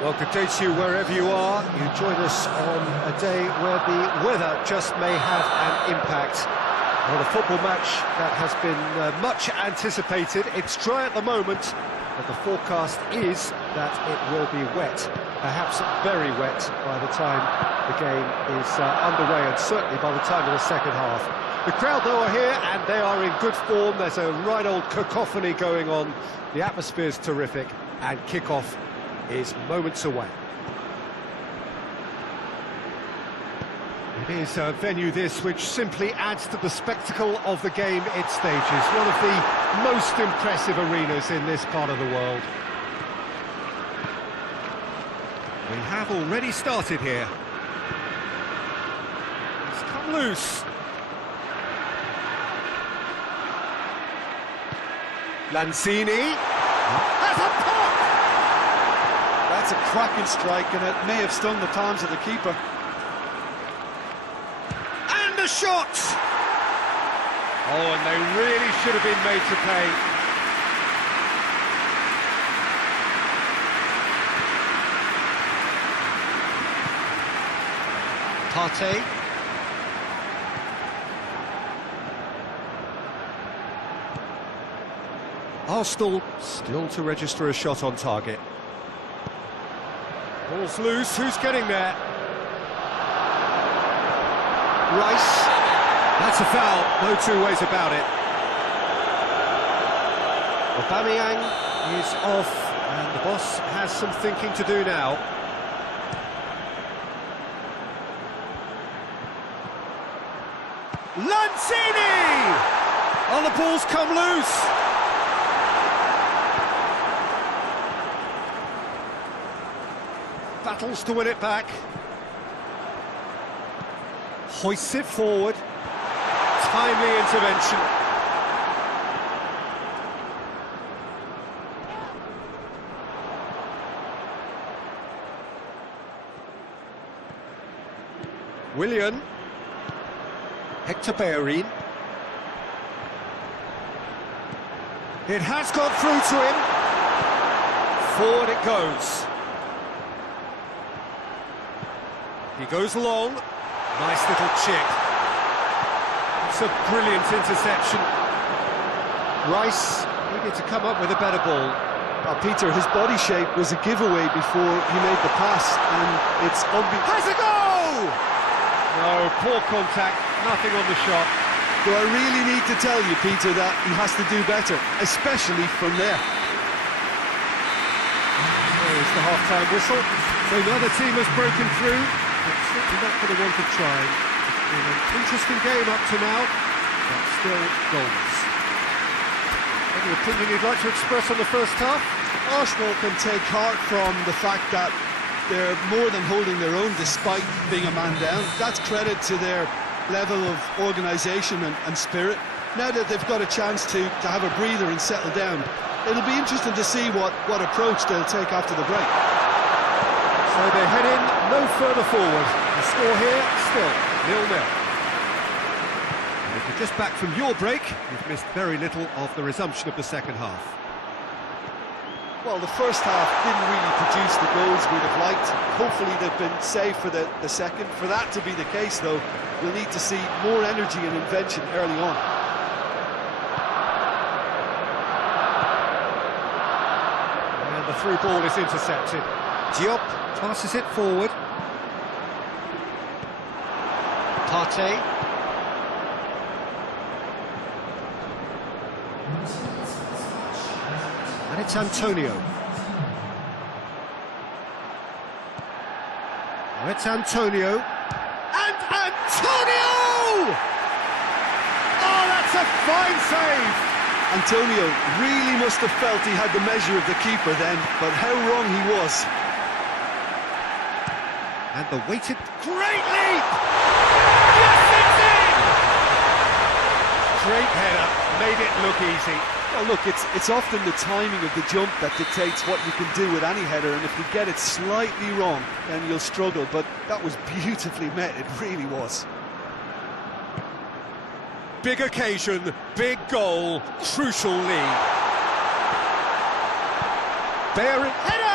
Well, good day to you wherever you are. You join us on a day where the weather just may have an impact on a football match that has been much anticipated. It's dry at the moment, but the forecast is that it will be wet, perhaps very wet by the time the game is underway, and certainly by the time of the second half. The crowd, though, are here, and they are in good form. There's a right old cacophony going on. The atmosphere's terrific, and kick-off is moments away. It is a venue, this, which simply adds to the spectacle of the game it stages. One of the most impressive arenas in this part of the world. We have already started here. It's come loose. Lanzini has a pop! That's a cracking strike, and it may have stung the palms of the keeper. And a shot! Oh, and they really should have been made to pay. Partey. Arsenal still to register a shot on target. Ball's loose, who's getting there? Rice. That's a foul, no two ways about it. Aubameyang is off, and the boss has some thinking to do now. Lanzini! Oh, the ball's come loose! Battles to win it back. Hoists it forward. Timely intervention. Willian. Hector Bellerin. It has gone through to him. Forward it goes. He goes long. Nice little chip. It's a brilliant interception. Rice needed to come up with a better ball. Peter, his body shape was a giveaway before he made the pass, and it's obvious. Has a goal! No, poor contact, nothing on the shot. Do I really need to tell you, Peter, that he has to do better, especially from there? There's the half-time whistle. So the other team has broken through. It's certainly not for the want of trying. It's been an interesting game up to now, but still goals. Any opinion you'd like to express on the first half? Arsenal can take heart from the fact that they're more than holding their own despite being a man down. That's credit to their level of organisation and spirit. Now that they've got a chance to have a breather and settle down, it'll be interesting to see what approach they'll take after the break. So they head in no further forward. The score here, still 0-0. And if you're just back from your break, you've missed very little of the resumption of the second half. Well, the first half didn't really produce the goals we'd have liked. Hopefully they've been saved for the second. For that to be the case, though, we'll need to see more energy and invention early on. And the through ball is intercepted. Diop passes it forward. Partey. And it's Antonio. Now it's Antonio. And Antonio! Oh, that's a fine save! Antonio really must have felt he had the measure of the keeper then, but how wrong he was. And the weighted... Great leap! Yes, it's in! Great header, made it look easy. Well, look, it's often the timing of the jump that dictates what you can do with any header, and if you get it slightly wrong, then you'll struggle, but that was beautifully met, it really was. Big occasion, big goal, crucial lead. Bellerin, header!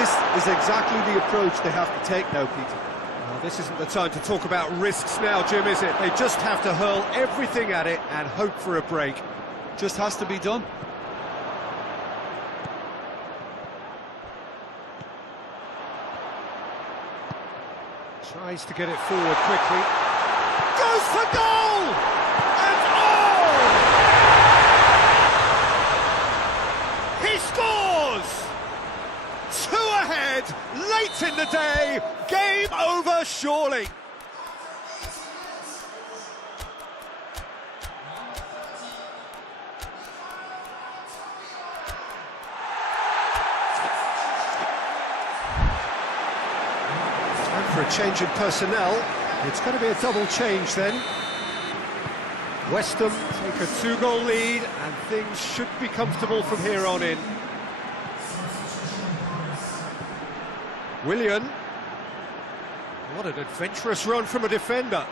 This is exactly the approach they have to take now, Peter. Well, this isn't the time to talk about risks now, Jim, is it? They just have to hurl everything at it and hope for a break. Just has to be done. Tries to get it forward quickly. Goes for goal! And oh! He scores! 2 ahead, late in the day, game over surely. For a change in personnel, it's going to be a double change then. West Ham take a 2-goal lead and things should be comfortable from here on in. Willian. What an adventurous run from a defender.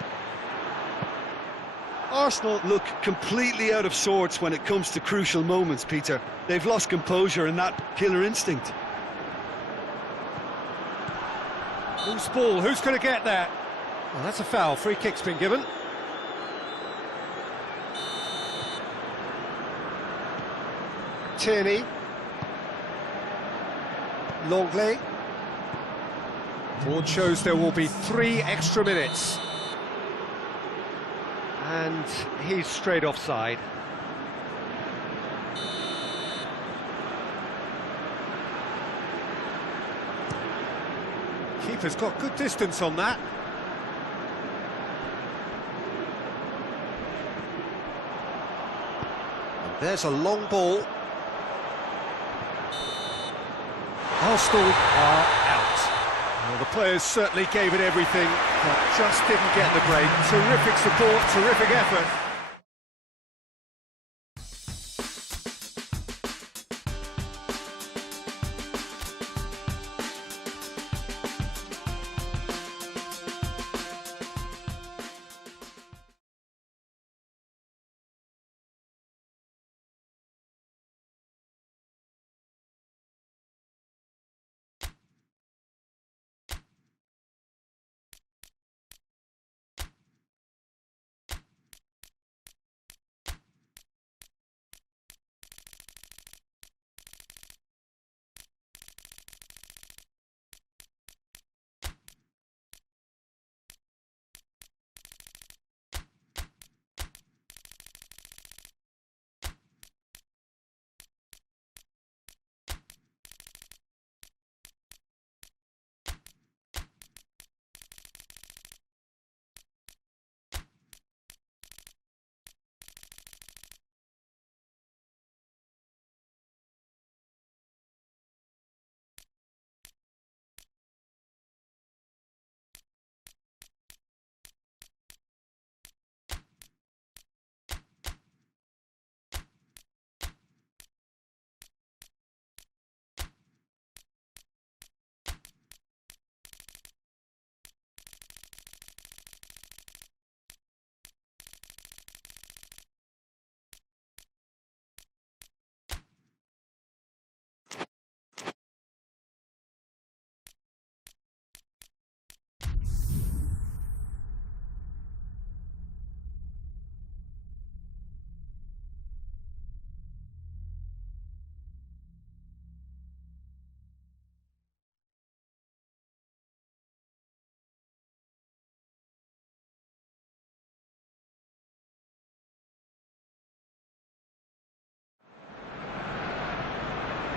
Arsenal look completely out of sorts when it comes to crucial moments, Peter. They've lost composure and that killer instinct. Loose ball, who's going to get that? Well, that's a foul, free kick's been given. Tierney. Longley. Board shows there will be 3 extra minutes. And he's straight offside. Keeper's got good distance on that. And there's a long ball. Arsenal are out. Well, the players certainly gave it everything, but just didn't get the break. Terrific support, terrific effort.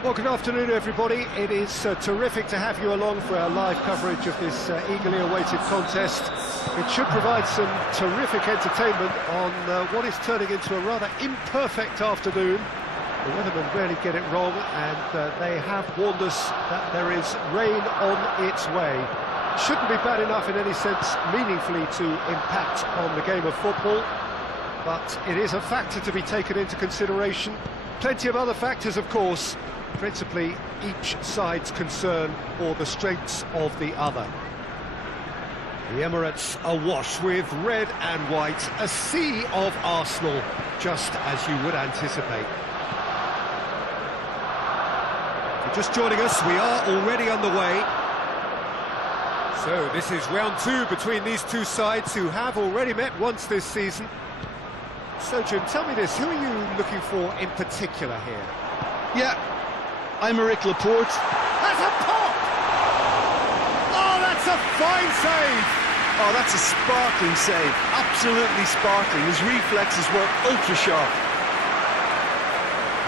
Well, good afternoon, everybody. It is terrific to have you along for our live coverage of this eagerly awaited contest. It should provide some terrific entertainment on what is turning into a rather imperfect afternoon. The weathermen rarely get it wrong, and they have warned us that there is rain on its way. Shouldn't be bad enough in any sense meaningfully to impact on the game of football, but it is a factor to be taken into consideration. Plenty of other factors, of course, principally each side's concern or the strengths of the other. The Emirates awash with red and white, a sea of Arsenal, just as you would anticipate. Just joining us, we are already underway. So this is round two between these two sides who have already met once this season. So Jim, tell me this, who are you looking for in particular here? Yeah, I'm Rick Laporte. That's a pop! Oh, that's a fine save! Oh, that's a sparkling save, absolutely sparkling. His reflexes were ultra sharp.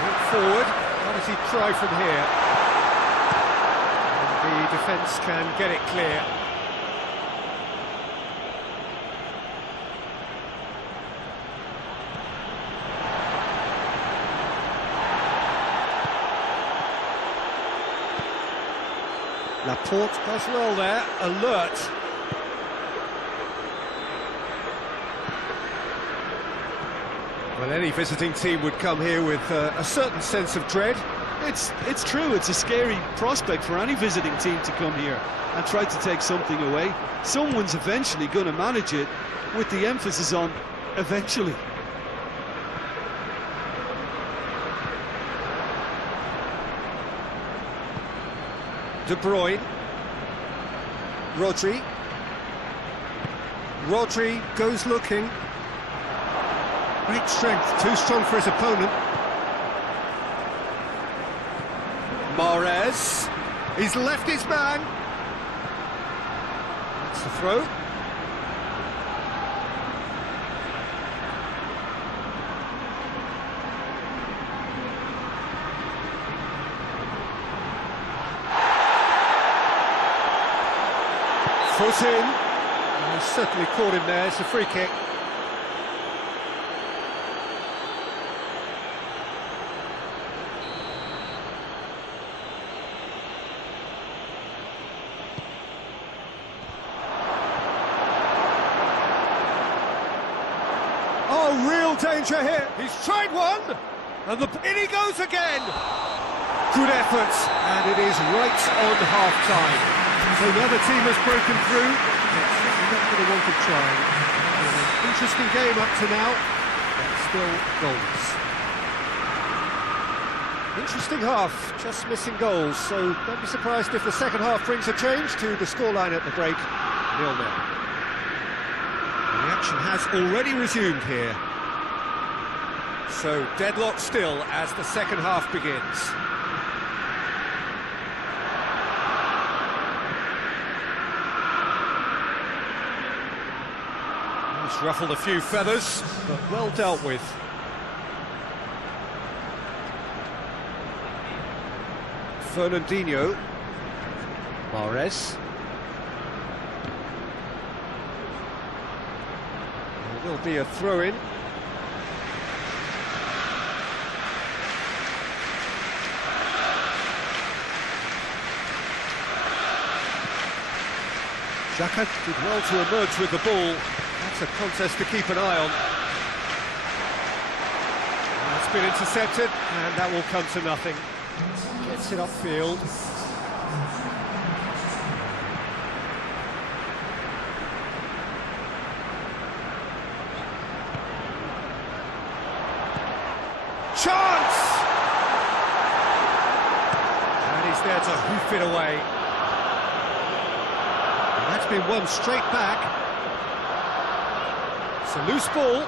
Look forward, what does he try from here? And the defence can get it clear. Laporte does well there, alert. Well, any visiting team would come here with a certain sense of dread. It's true, it's a scary prospect for any visiting team to come here and try to take something away. Someone's eventually going to manage it, with the emphasis on eventually. De Bruyne. Rodri. Rodri goes looking. Great strength, too strong for his opponent. Mahrez. He's left his man. That's the throw. Foot in. He's certainly caught him there. It's a free kick. Oh, real danger here. He's tried one. And in he goes again. Good effort. And it is right on half-time. So another team has broken through. It's not going to want to try. An interesting game up to now, but still goals. Interesting half, just missing goals, so don't be surprised if the second half brings a change to the scoreline at the break, 0-0. The action has already resumed here. So deadlock still as the second half begins. He's ruffled a few feathers, but well dealt with. Fernandinho. Mahrez. There will be a throw-in. Xhaka did well to emerge with the ball. That's a contest to keep an eye on. That's been intercepted, and that will come to nothing. Gets it upfield. Chance! And he's there to hoof it away. And that's been won straight back. It's a loose ball.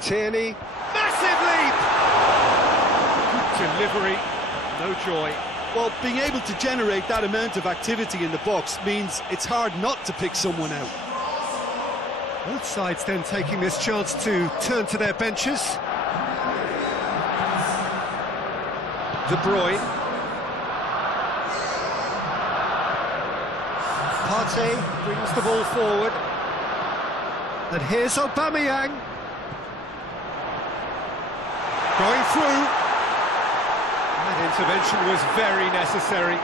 Tierney, massive leap! Good delivery, no joy. Well, being able to generate that amount of activity in the box means it's hard not to pick someone out. Both sides then taking this chance to turn to their benches. De Bruyne. Partey brings the ball forward. And here's Aubameyang. Going through. That intervention was very necessary.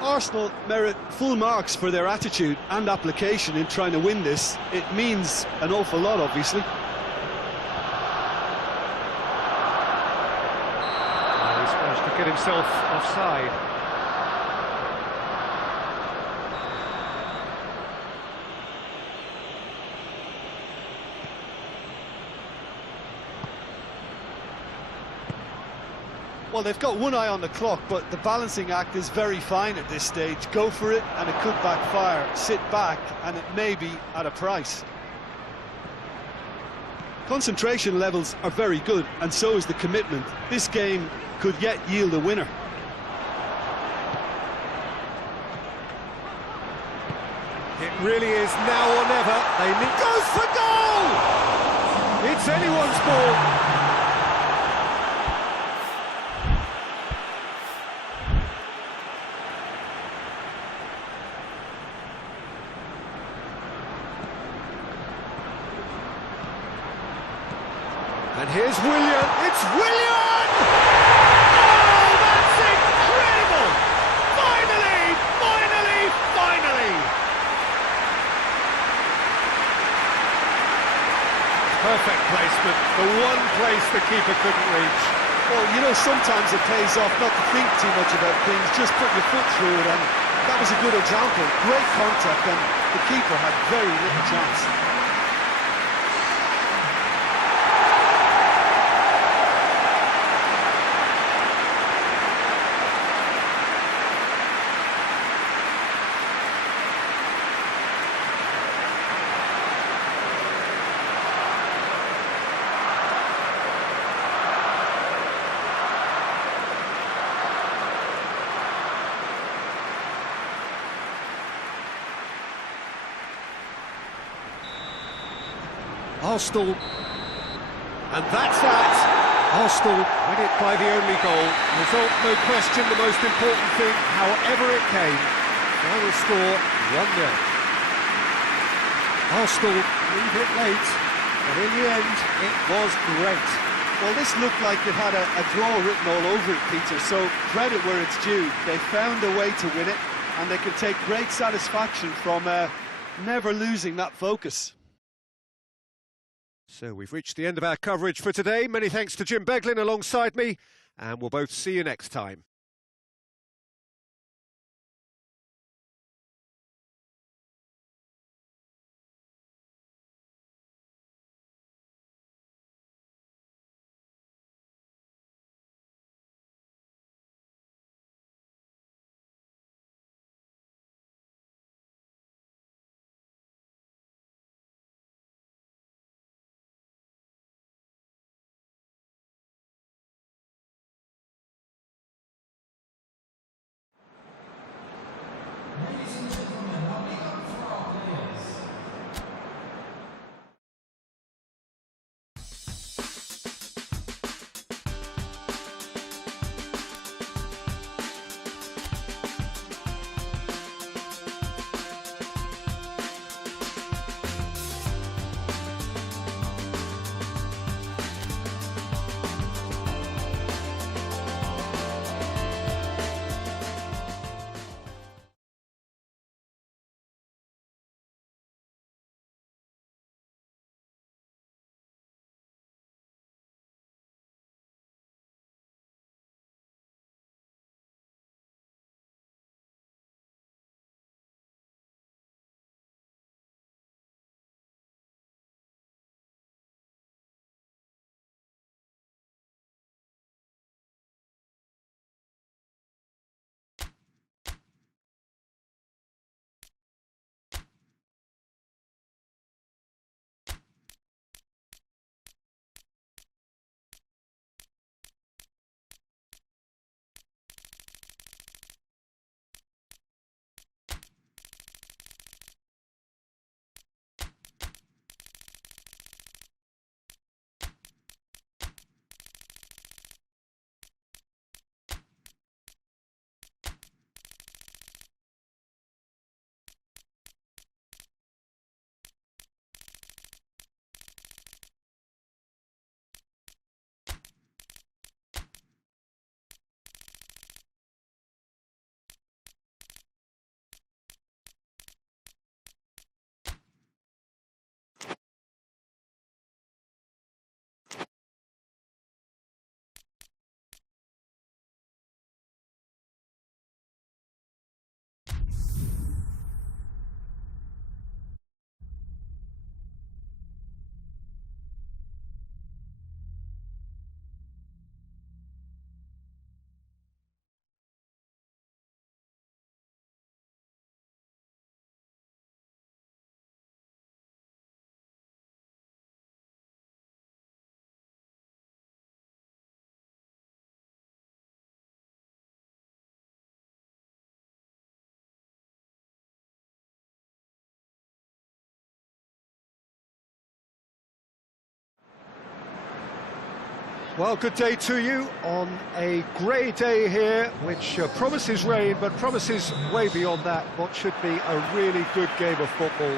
Arsenal merit full marks for their attitude and application in trying to win this. It means an awful lot, obviously. He's managed to get himself offside. Well, they've got one eye on the clock, but the balancing act is very fine at this stage. Go for it, and it could backfire. Sit back, and it may be at a price. Concentration levels are very good, and so is the commitment. This game could yet yield a winner. It really is now or never. They need... Goes for goal! It's anyone's ball. And here's Willian. It's Willian! Oh, that's incredible! Finally! Perfect placement, the one place the keeper couldn't reach. Well, you know, sometimes it pays off not to think too much about things, just put your foot through it, and that was a good example. Great contact, and the keeper had very little chance. Arsenal, and that's that. Arsenal win it by the only goal. Result, no question, the most important thing, however it came. Final score, 1-0. Arsenal leave it late, but in the end, it was great. Well, this looked like it had a draw written all over it, Peter, so credit where it's due. They found a way to win it, and they could take great satisfaction from never losing that focus. So we've reached the end of our coverage for today. Many thanks to Jim Beglin alongside me, and we'll both see you next time. Well, good day to you on a grey day here, which promises rain, but promises way beyond that what should be a really good game of football.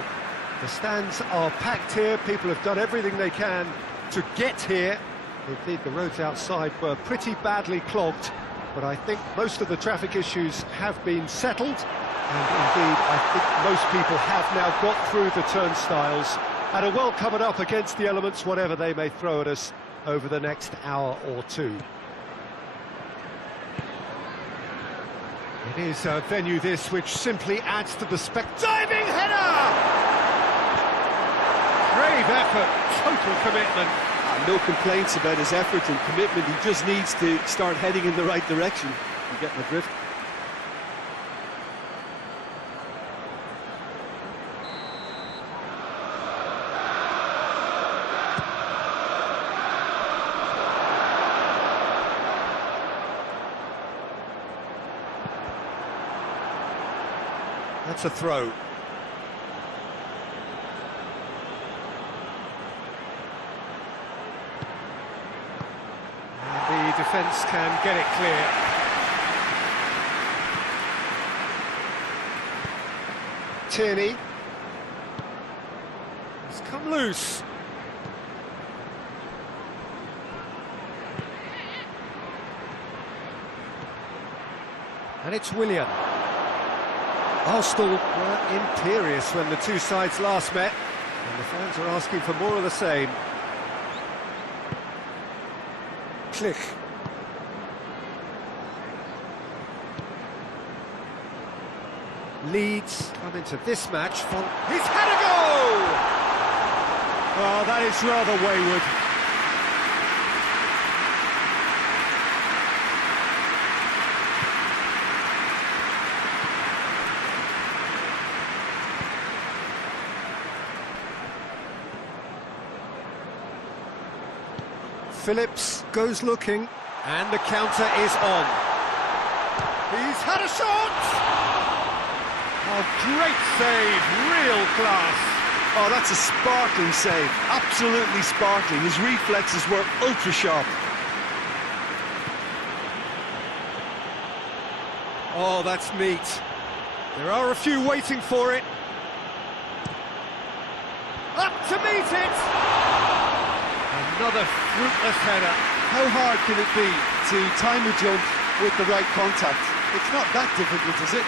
The stands are packed here, people have done everything they can to get here. Indeed, the roads outside were pretty badly clogged, but I think most of the traffic issues have been settled, and indeed, I think most people have now got through the turnstiles and are well covered up against the elements, whatever they may throw at us over the next hour or two. It is a venue this which simply adds to the diving header! Brave effort, total commitment. No complaints about his effort and commitment. He just needs to start heading in the right direction. You get my drift? That's a throw. And the defence can get it clear. Tierney. It's come loose. And it's Willian. Arsenal were imperious when the two sides last met, and the fans are asking for more of the same. Klich. Leeds come into this match from... He's had a go! Well, that is rather wayward. Phillips goes looking, and the counter is on. He's had a shot! Oh, great save, real class. Oh, that's a sparkling save, absolutely sparkling. His reflexes were ultra sharp. Oh, that's neat. There are a few waiting for it. Up to meet it! Another fruitless header. How hard can it be to time a jump with the right contact? It's not that difficult, is it?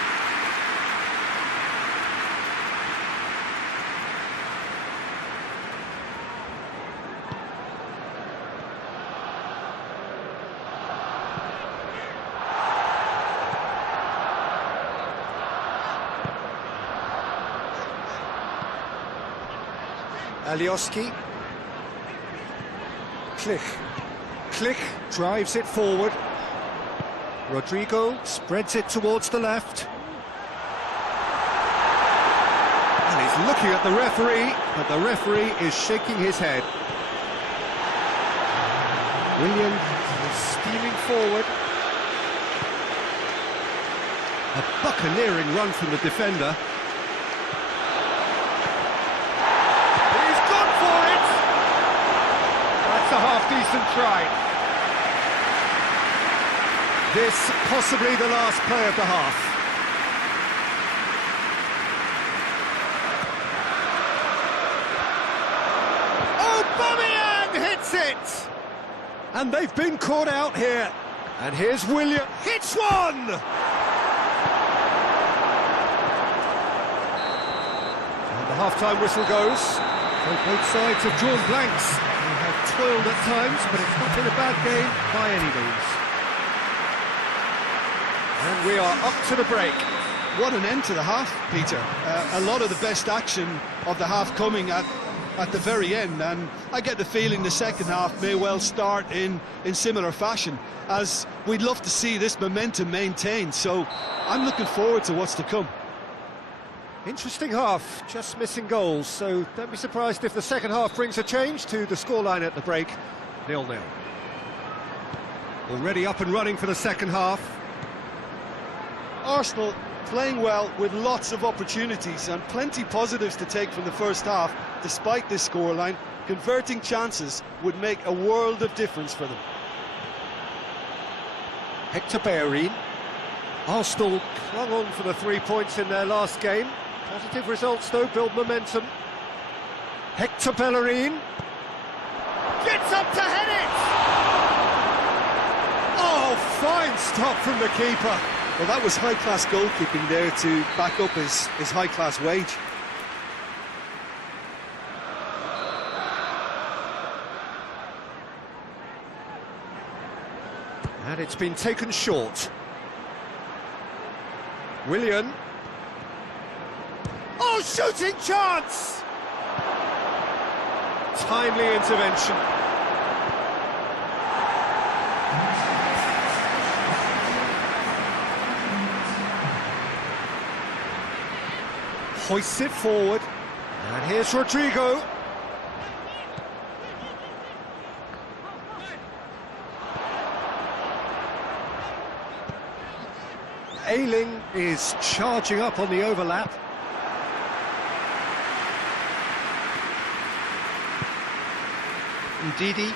Alioski. Klich drives it forward. Rodrigo spreads it towards the left. And he's looking at the referee, but the referee is shaking his head. Willian is steaming forward. A buccaneering run from the defender. A half-decent try. This possibly the last play of the half. Aubameyang hits it! And they've been caught out here. And here's Willian. Hits one! And the half-time whistle goes. So both sides have drawn blanks. They have toiled at times, but it's not been a bad game by any means. And we are up to the break. What an end to the half, Peter. A lot of the best action of the half coming at the very end, and I get the feeling the second half may well start in similar fashion, as we'd love to see this momentum maintained, so I'm looking forward to what's to come. Interesting half, just missing goals, so don't be surprised if the second half brings a change to the scoreline at the break. 0-0. Already up and running for the second half. Arsenal playing well with lots of opportunities and plenty positives to take from the first half. Despite this scoreline, converting chances would make a world of difference for them. Hector Bellerin. Arsenal clung on for the 3 points in their last game. Positive results though, build momentum. Hector Bellerin. Gets up to head it! Oh, fine stop from the keeper. Well, that was high-class goalkeeping there to back up his high-class wage. And it's been taken short. Willian. Oh, shooting chance! Timely intervention. Hoists it forward. And here's Rodrigo. Ayling is charging up on the overlap. Ndidi.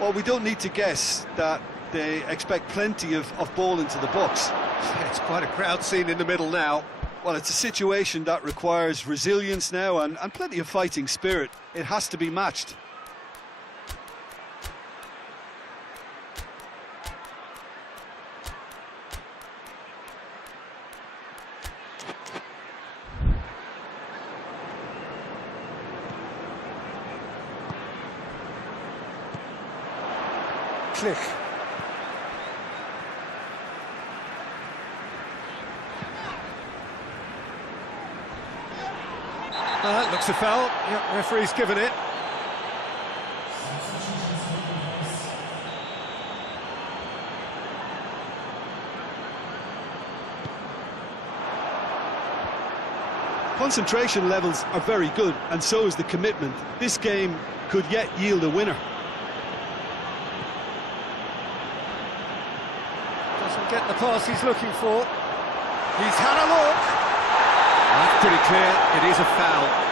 Well, we don't need to guess that they expect plenty of ball into the box. It's quite a crowd scene in the middle now. Well, it's a situation that requires resilience now and plenty of fighting spirit. It has to be matched. Click. That looks a foul. Yep, referee's given it. Concentration levels are very good, and so is the commitment. This game could yet yield a winner. Doesn't get the pass he's looking for. He's had a look. That's pretty clear, it is a foul.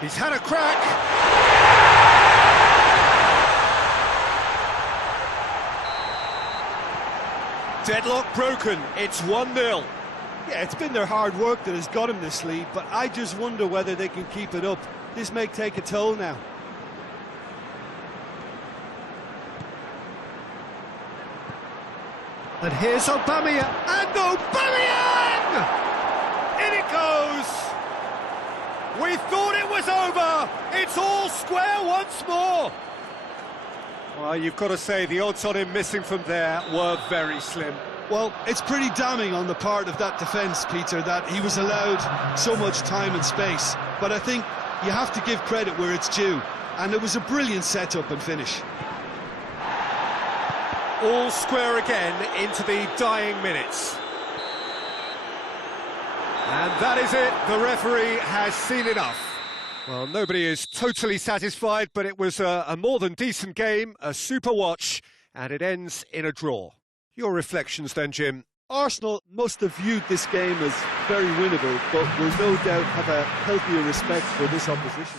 He's had a crack. Deadlock broken, it's 1-0. Yeah, it's been their hard work that has got him this lead, but I just wonder whether they can keep it up. This may take a toll now. And here's Aubameyang, and Aubameyang! In it goes! We thought it was over! It's all square once more! Well, you've got to say the odds on him missing from there were very slim. Well, it's pretty damning on the part of that defence, Peter, that he was allowed so much time and space. But I think you have to give credit where it's due, and it was a brilliant setup and finish. All square again into the dying minutes. And that is it, the referee has seen enough. Well, nobody is totally satisfied, but it was a more than decent game, a super watch, and it ends in a draw. Your reflections then, Jim? Arsenal must have viewed this game as very winnable, but will no doubt have a healthier respect for this opposition.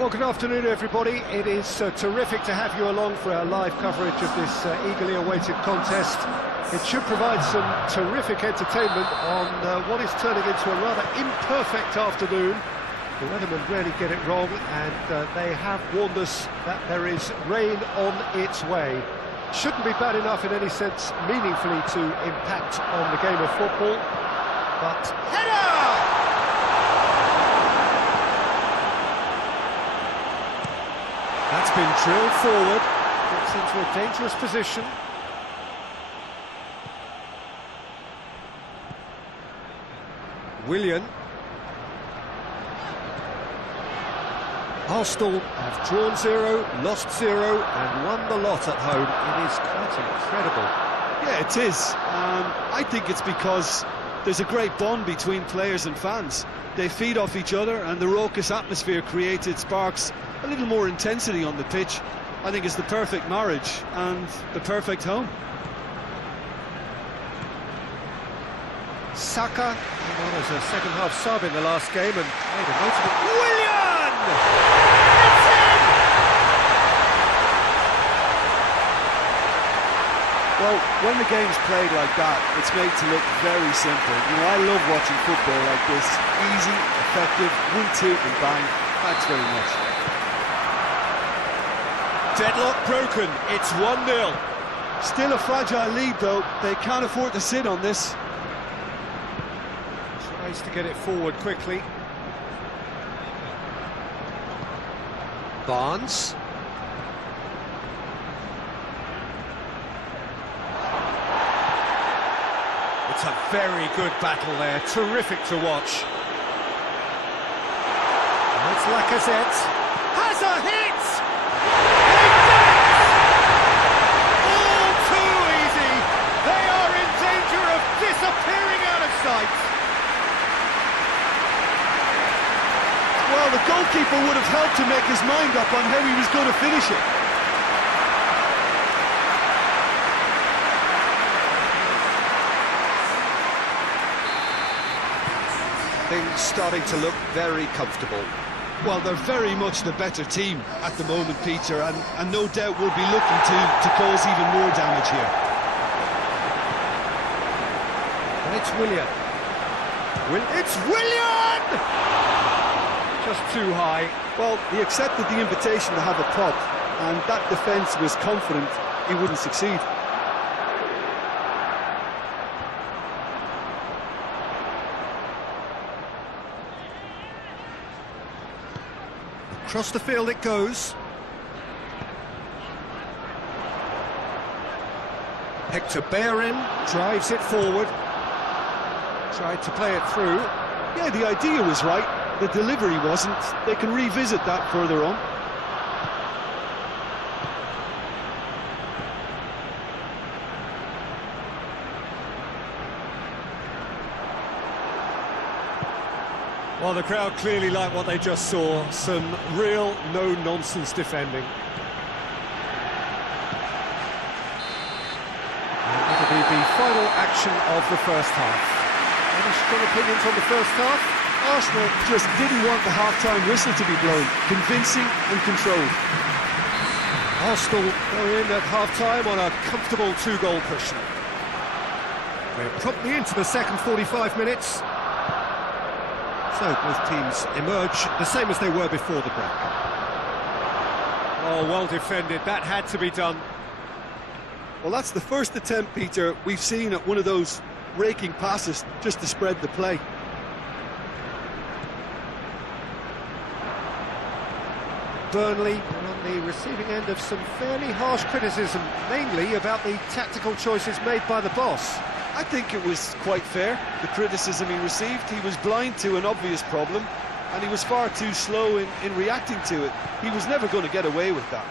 Well, good afternoon, everybody. It is terrific to have you along for our live coverage of this eagerly awaited contest. It should provide some terrific entertainment on what is turning into a rather imperfect afternoon. The weathermen rarely get it wrong, and they have warned us that there is rain on its way. Shouldn't be bad enough in any sense meaningfully to impact on the game of football, but header! That's been drilled forward, gets into a dangerous position. Willian. Arsenal have drawn 0, lost 0, and won the lot at home. It is quite incredible. Yeah, it is. I think it's because there's a great bond between players and fans. They feed off each other, and the raucous atmosphere created sparks a little more intensity on the pitch. I think it's the perfect marriage and the perfect home. Saka came on as a second-half sub in the last game and made a notable... Willian! It's in! Well, when the game's played like that, it's made to look very simple. You know, I love watching football like this. Easy, effective, 1-2 and bang. Thanks very much. Deadlock broken, it's 1-0. Still a fragile lead though, they can't afford to sit on this. Tries to get it forward quickly. Barnes. It's a very good battle there, terrific to watch. And it's Lacazette. Has a hit! All too easy! They are in danger of disappearing out of sight. Well, the goalkeeper would have helped to make his mind up on how he was going to finish it. Things starting to look very comfortable. Well, they're very much the better team at the moment, Peter, and no doubt will be looking to cause even more damage here. And it's Willian. It's Willian! Just too high. Well, he accepted the invitation to have a pop, and that defence was confident he wouldn't succeed. Across the field it goes. Hector Bellerin drives it forward. Tried to play it through. Yeah, the idea was right. The delivery wasn't. They can revisit that further on. Well, the crowd clearly like what they just saw. Some real no-nonsense defending. And that'll be the final action of the first half. Any strong opinions on the first half? Arsenal just didn't want the half-time whistle to be blown. Convincing and controlled. Arsenal go in at half-time on a comfortable 2-goal cushion. We're promptly into the second 45 minutes. So both teams emerge the same as they were before the break. Oh, well defended. That had to be done. Well, that's the first attempt, Peter, we've seen at one of those raking passes just to spread the play. Burnley are on the receiving end of some fairly harsh criticism, mainly about the tactical choices made by the boss. I think it was quite fair, the criticism he received. He was blind to an obvious problem, and he was far too slow in reacting to it. He was never going to get away with that.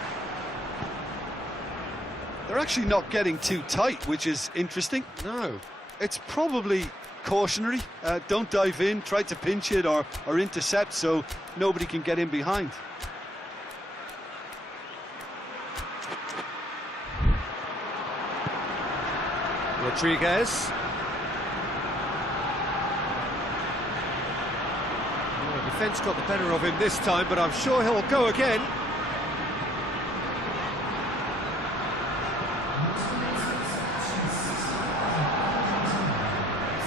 They're actually not getting too tight, which is interesting. No. It's probably cautionary. Don't dive in, try to pinch it or intercept so nobody can get in behind. Rodriguez. Defence got the better of him this time, but I'm sure he'll go again.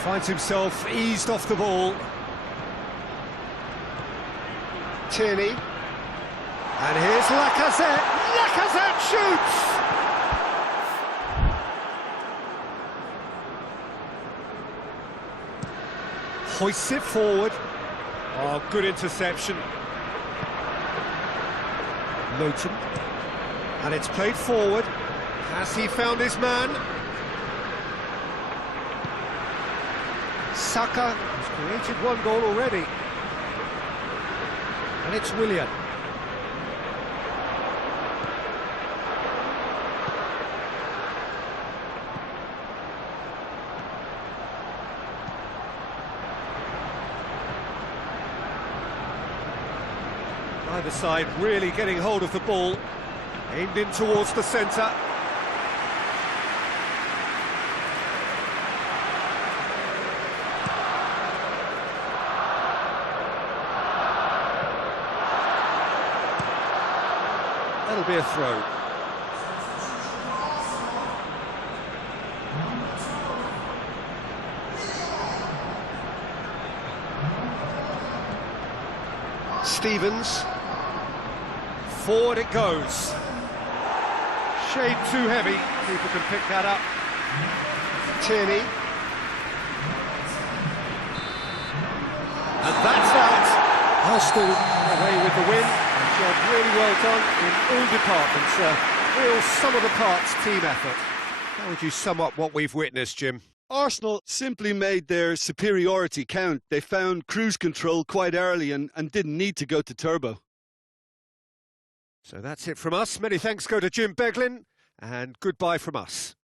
Finds himself eased off the ball. Tierney. And here's Lacazette. Lacazette shoots! Hoists it forward. Oh, good interception. Luton. And it's played forward. Has he found his man? Saka has created one goal already. And it's Willian. Either side really getting hold of the ball. Aimed in towards the centre. That'll be a throw. Stevens. Forward it goes. Shade too heavy. People can pick that up. Tierney. And that's out. Arsenal away with the win. A job really well done in all departments. Real sum-of-the-parts team effort. How would you sum up what we've witnessed, Jim? Arsenal simply made their superiority count. They found cruise control quite early and didn't need to go to turbo. So that's it from us. Many thanks go to Jim Beglin, and goodbye from us.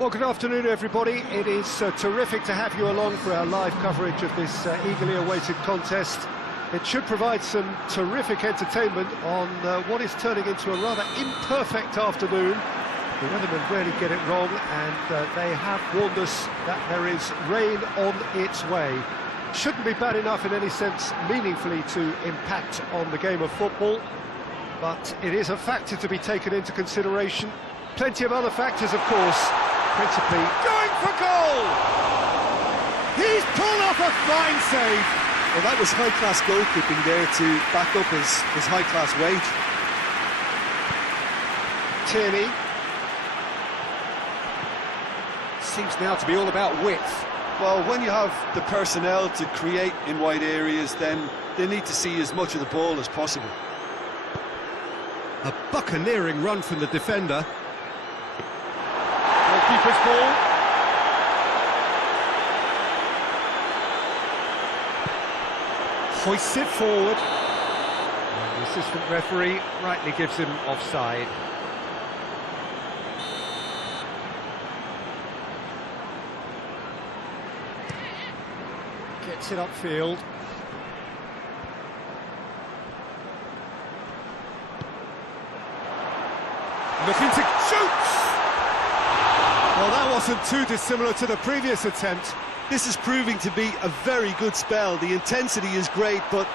Well, good afternoon, everybody. It is terrific to have you along for our live coverage of this eagerly awaited contest. It should provide some terrific entertainment on what is turning into a rather imperfect afternoon. The weathermen rarely get it wrong, and they have warned us that there is rain on its way. Shouldn't be bad enough in any sense meaningfully to impact on the game of football, but it is a factor to be taken into consideration. Plenty of other factors, of course. Principally Going for goal! He's pulled off a fine save. Well, that was high-class goalkeeping there to back up his high-class wage. Tierney. Seems now to be all about width. Well, when you have the personnel to create in wide areas, then they need to see as much of the ball as possible. A buccaneering run from the defender. Goalkeeper's ball. Hoists it forward. And the assistant referee rightly gives him offside. Gets it upfield. Looking to shoot! Well, that wasn't too dissimilar to the previous attempt. This is proving to be a very good spell. The intensity is great, but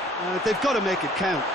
they've got to make it count.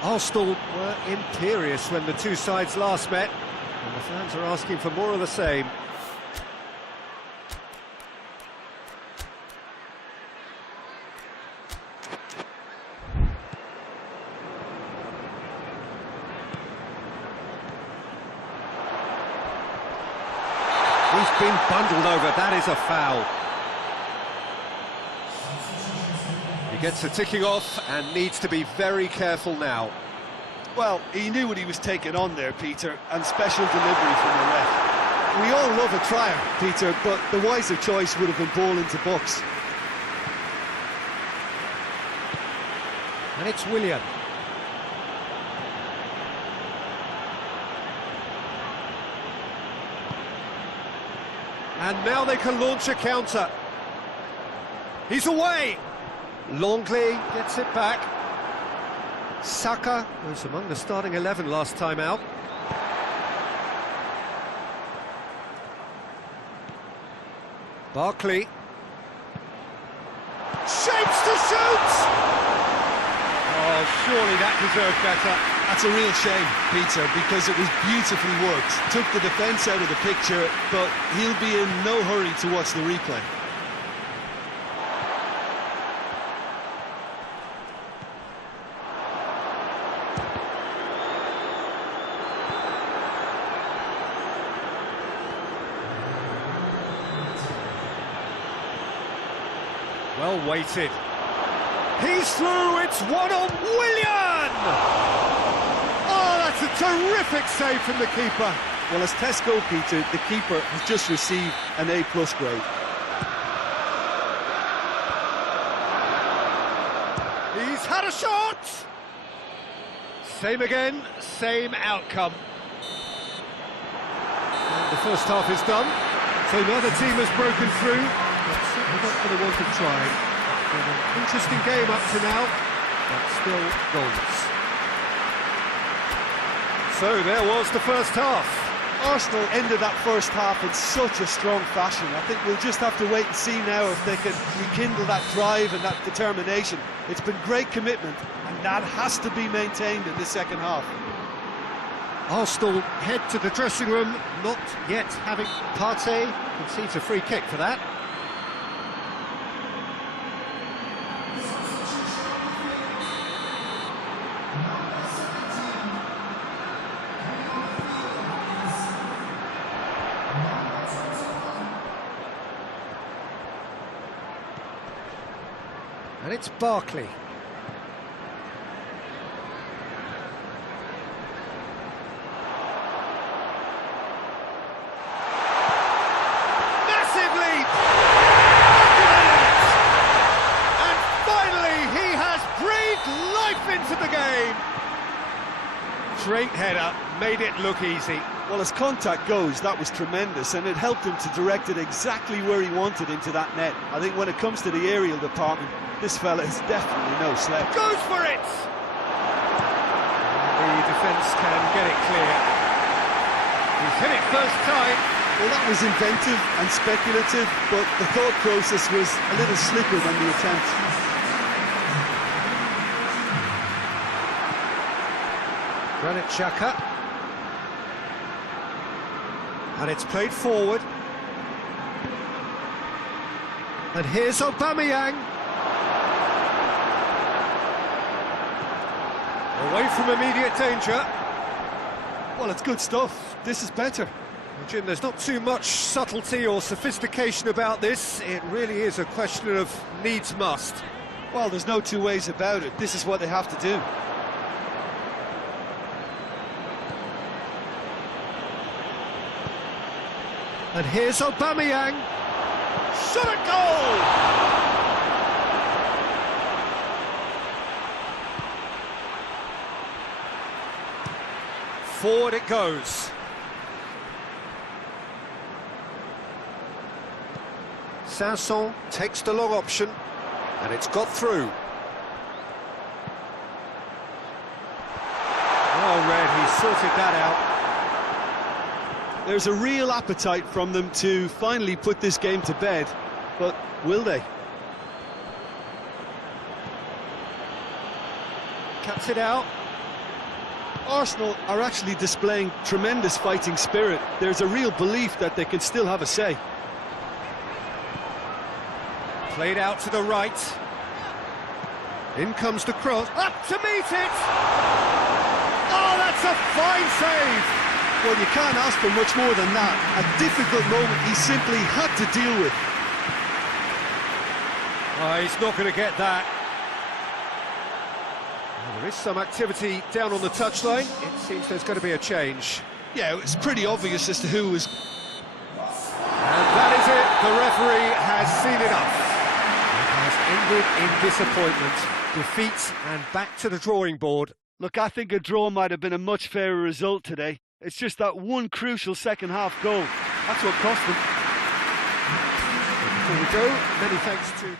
Arsenal were imperious when the two sides last met, and the fans are asking for more of the same. He's been bundled over, that is a foul. He gets the ticking off and needs to be very careful now. Well, he knew what he was taking on there, Peter, and special delivery from the ref. We all love a trier, Peter, but the wiser choice would have been ball into box. And it's Willian. And now they can launch a counter. He's away. Longley gets it back. Saka was among the starting 11 last time out. Barkley. Shapes to shoot! Oh, surely that deserved better. That's a real shame, Peter, because it was beautifully worked. Took the defence out of the picture, but he'll be in no hurry to watch the replay. Well weighted. He's through, it's one on Willian! Oh, that's a terrific save from the keeper. Well, as test goalkeeper, the keeper has just received an A+ grade. He's had a shot! Same again, same outcome. And the first half is done, so neither team has broken through, but certainly not for the want of trying. Been an interesting game up to now, but still goals. So there was the first half. Arsenal ended that first half in such a strong fashion. I think we'll just have to wait and see now if they can rekindle that drive and that determination. It's been great commitment, and that has to be maintained in the second half. Arsenal head to the dressing room, not yet having Partey concedes a free kick for that. And it's Barkley. Massive leap! And finally he has breathed life into the game. Straight header, made it look easy. Well, as contact goes, that was tremendous, and it helped him to direct it exactly where he wanted into that net. I think when it comes to the aerial department, this fella is definitely no slouch. Goes for it! The defence can get it clear. He's hit it first time. Well, that was inventive and speculative, but the thought process was a little slicker than the attempt. Granit Xhaka. And it's played forward. And here's Aubameyang. Away from immediate danger. Well, it's good stuff. This is better. Well, Jim, there's not too much subtlety or sophistication about this. It really is a question of needs must. Well, there's no two ways about it. This is what they have to do. And here's Aubameyang. Shot at goal! Forward it goes. Sanson takes the long option, and it's got through. Well read, he sorted that out. There's a real appetite from them to finally put this game to bed, but will they? Cuts it out. Arsenal are actually displaying tremendous fighting spirit. There's a real belief that they can still have a say. Played out to the right. In comes the cross. Up to meet it! Oh, that's a fine save! Well, you can't ask for much more than that. A difficult moment he simply had to deal with. Oh, he's not going to get that. Well, there is some activity down on the touchline. It seems there's going to be a change. Yeah, it's pretty obvious as to who was... And that is it. The referee has seen enough. It has ended in disappointment, defeat, and back to the drawing board. Look, I think a draw might have been a much fairer result today. It's just that one crucial second-half goal. That's what cost them. Before we go, many thanks to...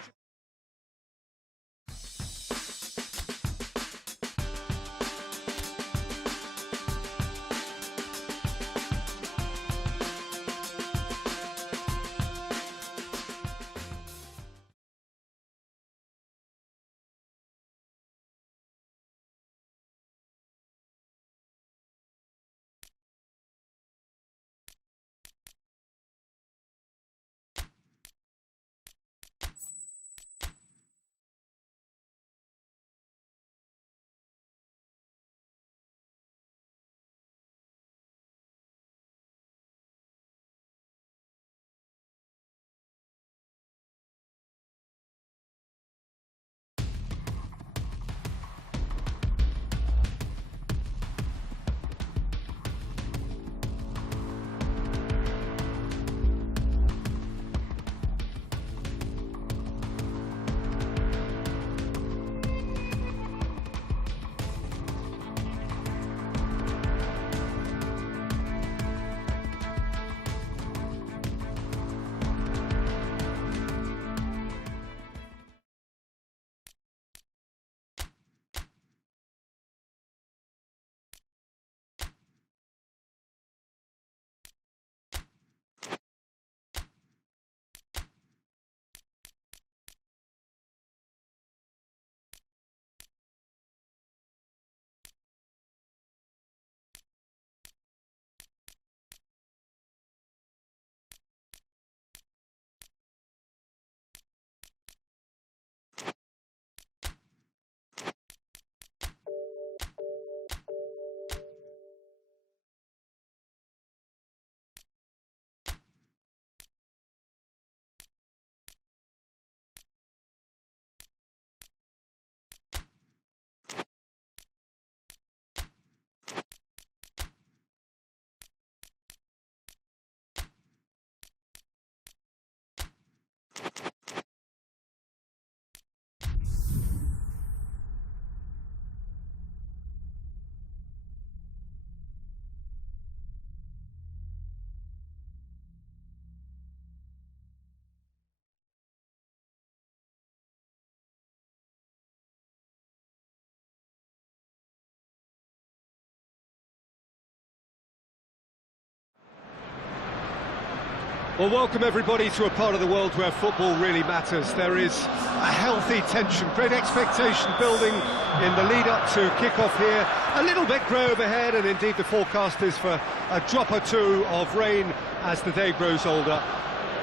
Well, welcome everybody to a part of the world where football really matters. There is a healthy tension, great expectation building in the lead-up to kick-off here. A little bit grey overhead, and indeed the forecast is for a drop or two of rain as the day grows older.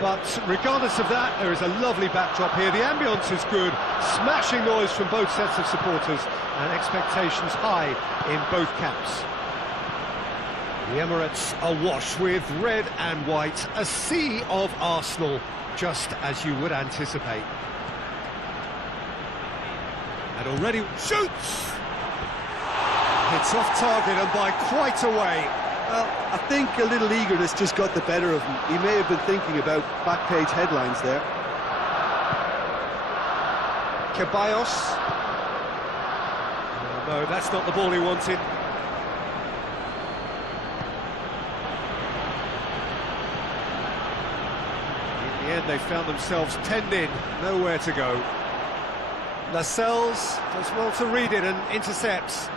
But regardless of that, there is a lovely backdrop here. The ambience is good, smashing noise from both sets of supporters, and expectations high in both camps. The Emirates awash with red and white, a sea of Arsenal, just as you would anticipate. And already shoots! Hits off target and by quite a way. Well, I think a little eagerness just got the better of him. He may have been thinking about back-page headlines there. Ceballos. No, that's not the ball he wanted. In the end, they found themselves 10 in, nowhere to go. Lascelles does well to read it and intercepts.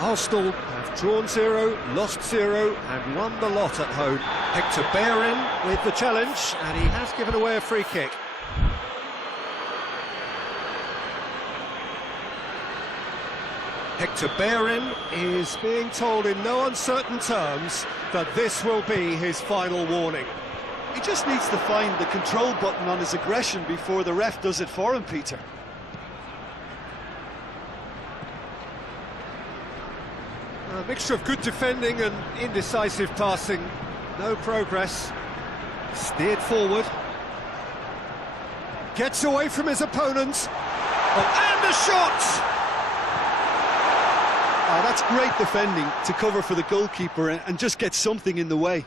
Arsenal have drawn 0, lost 0, and won the lot at home. Hector Bellerin with the challenge, and he has given away a free kick. Hector Bellerin is being told in no uncertain terms that this will be his final warning. He just needs to find the control button on his aggression before the ref does it for him, Peter. A mixture of good defending and indecisive passing. No progress. Steered forward. Gets away from his opponent. Oh, and a shot! Oh, that's great defending to cover for the goalkeeper and just get something in the way.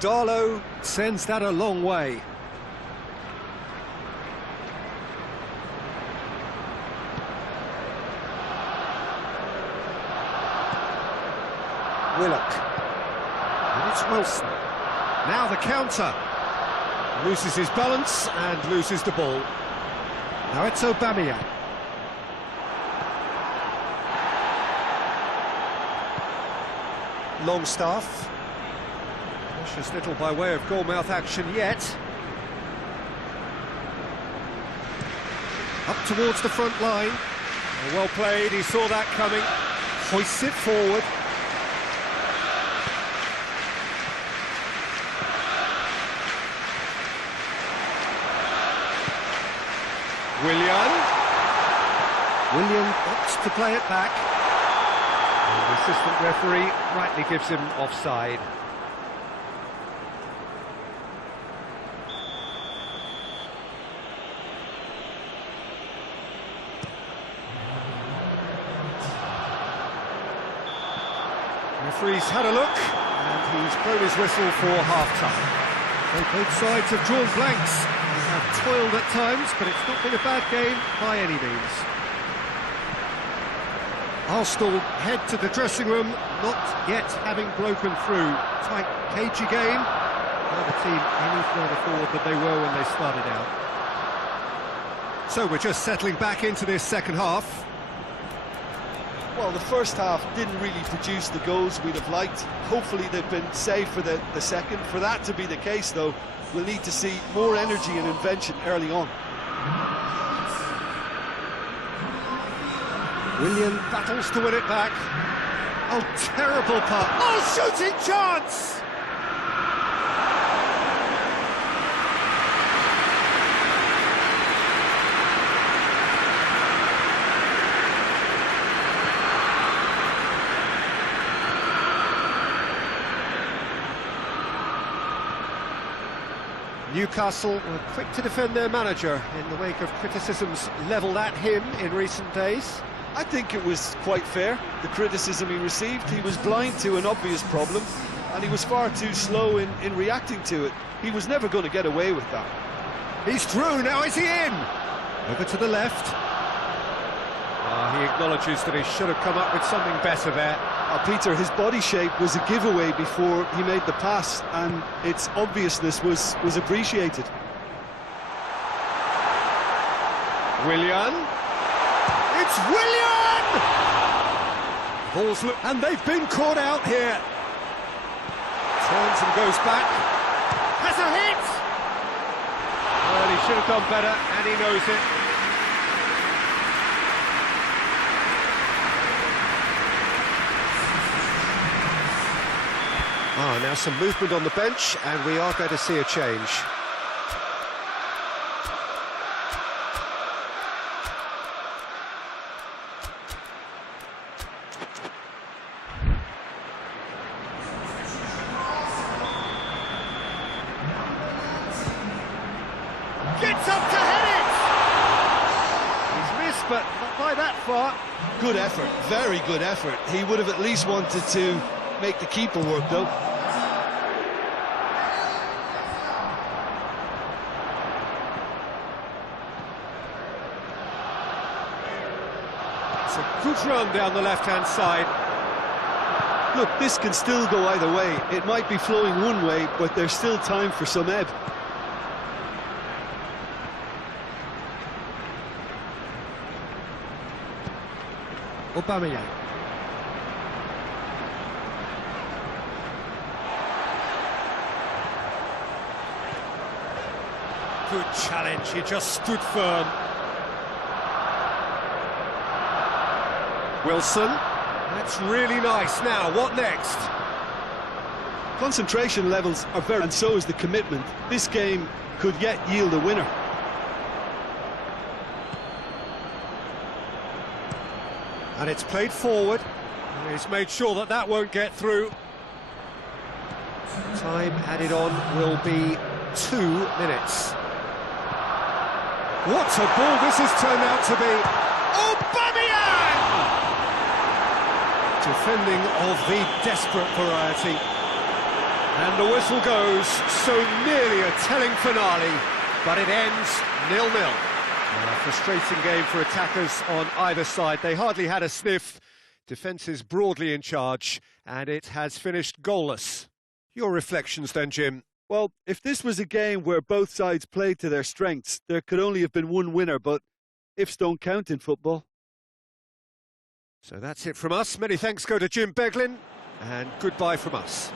Darlow sends that a long way. Willock. And it's Wilson. Now the counter. Loses his balance and loses the ball. Now it's Aubameyang. Longstaff. Precious little by way of goalmouth action yet. Up towards the front line. Well played, he saw that coming. Hoists it forward. Willian opts to play it back. And the assistant referee rightly gives him offside. Referee's had a look, and he's blown his whistle for half-time. So both sides have drawn blanks. Have toiled at times, but it's not been a bad game by any means. Arsenal head to the dressing room, not yet having broken through. Tight, cagey game. Neither team any further forward than they were when they started out. So we're just settling back into this second half. Well, the first half didn't really produce the goals we'd have liked. Hopefully they've been saved for the second. For that to be the case, though, we'll need to see more energy and invention early on. Willian battles to win it back. Oh, terrible putt. Oh, shooting chance! Newcastle were quick to defend their manager in the wake of criticisms levelled at him in recent days. I think it was quite fair, the criticism he received. He was blind to an obvious problem, and he was far too slow in reacting to it. He was never going to get away with that. He's through, now is he in? Over to the left. He acknowledges that he should have come up with something better there. Peter, his body shape was a giveaway before he made the pass, and its obviousness was appreciated. Willian. It's Willian! And they've been caught out here. Turns and goes back. Has a hit! Well, he should have done better, and he knows it. Now some movement on the bench, and we are going to see a change. Gets up to head it! He's missed, but not by that far. Good effort, very good effort. He would have at least wanted to make the keeper work, though. It's a good run down the left-hand side. Look, this can still go either way. It might be flowing one way, but there's still time for some ebb. Aubameyang. Good challenge, he just stood firm. Wilson, that's really nice. Now, what next? Concentration levels are very, and so is the commitment. This game could yet yield a winner. And it's played forward. He's made sure that that won't get through. Time added on will be 2 minutes. What a ball this has turned out to be. Aubameyang! Defending of the desperate variety. And the whistle goes, so nearly a telling finale, but it ends 0-0. A frustrating game for attackers on either side. They hardly had a sniff. Defence is broadly in charge, and it has finished goalless. Your reflections then, Jim? Well, if this was a game where both sides played to their strengths, there could only have been one winner, but ifs don't count in football. So that's it from us. Many thanks go to Jim Beglin, and goodbye from us.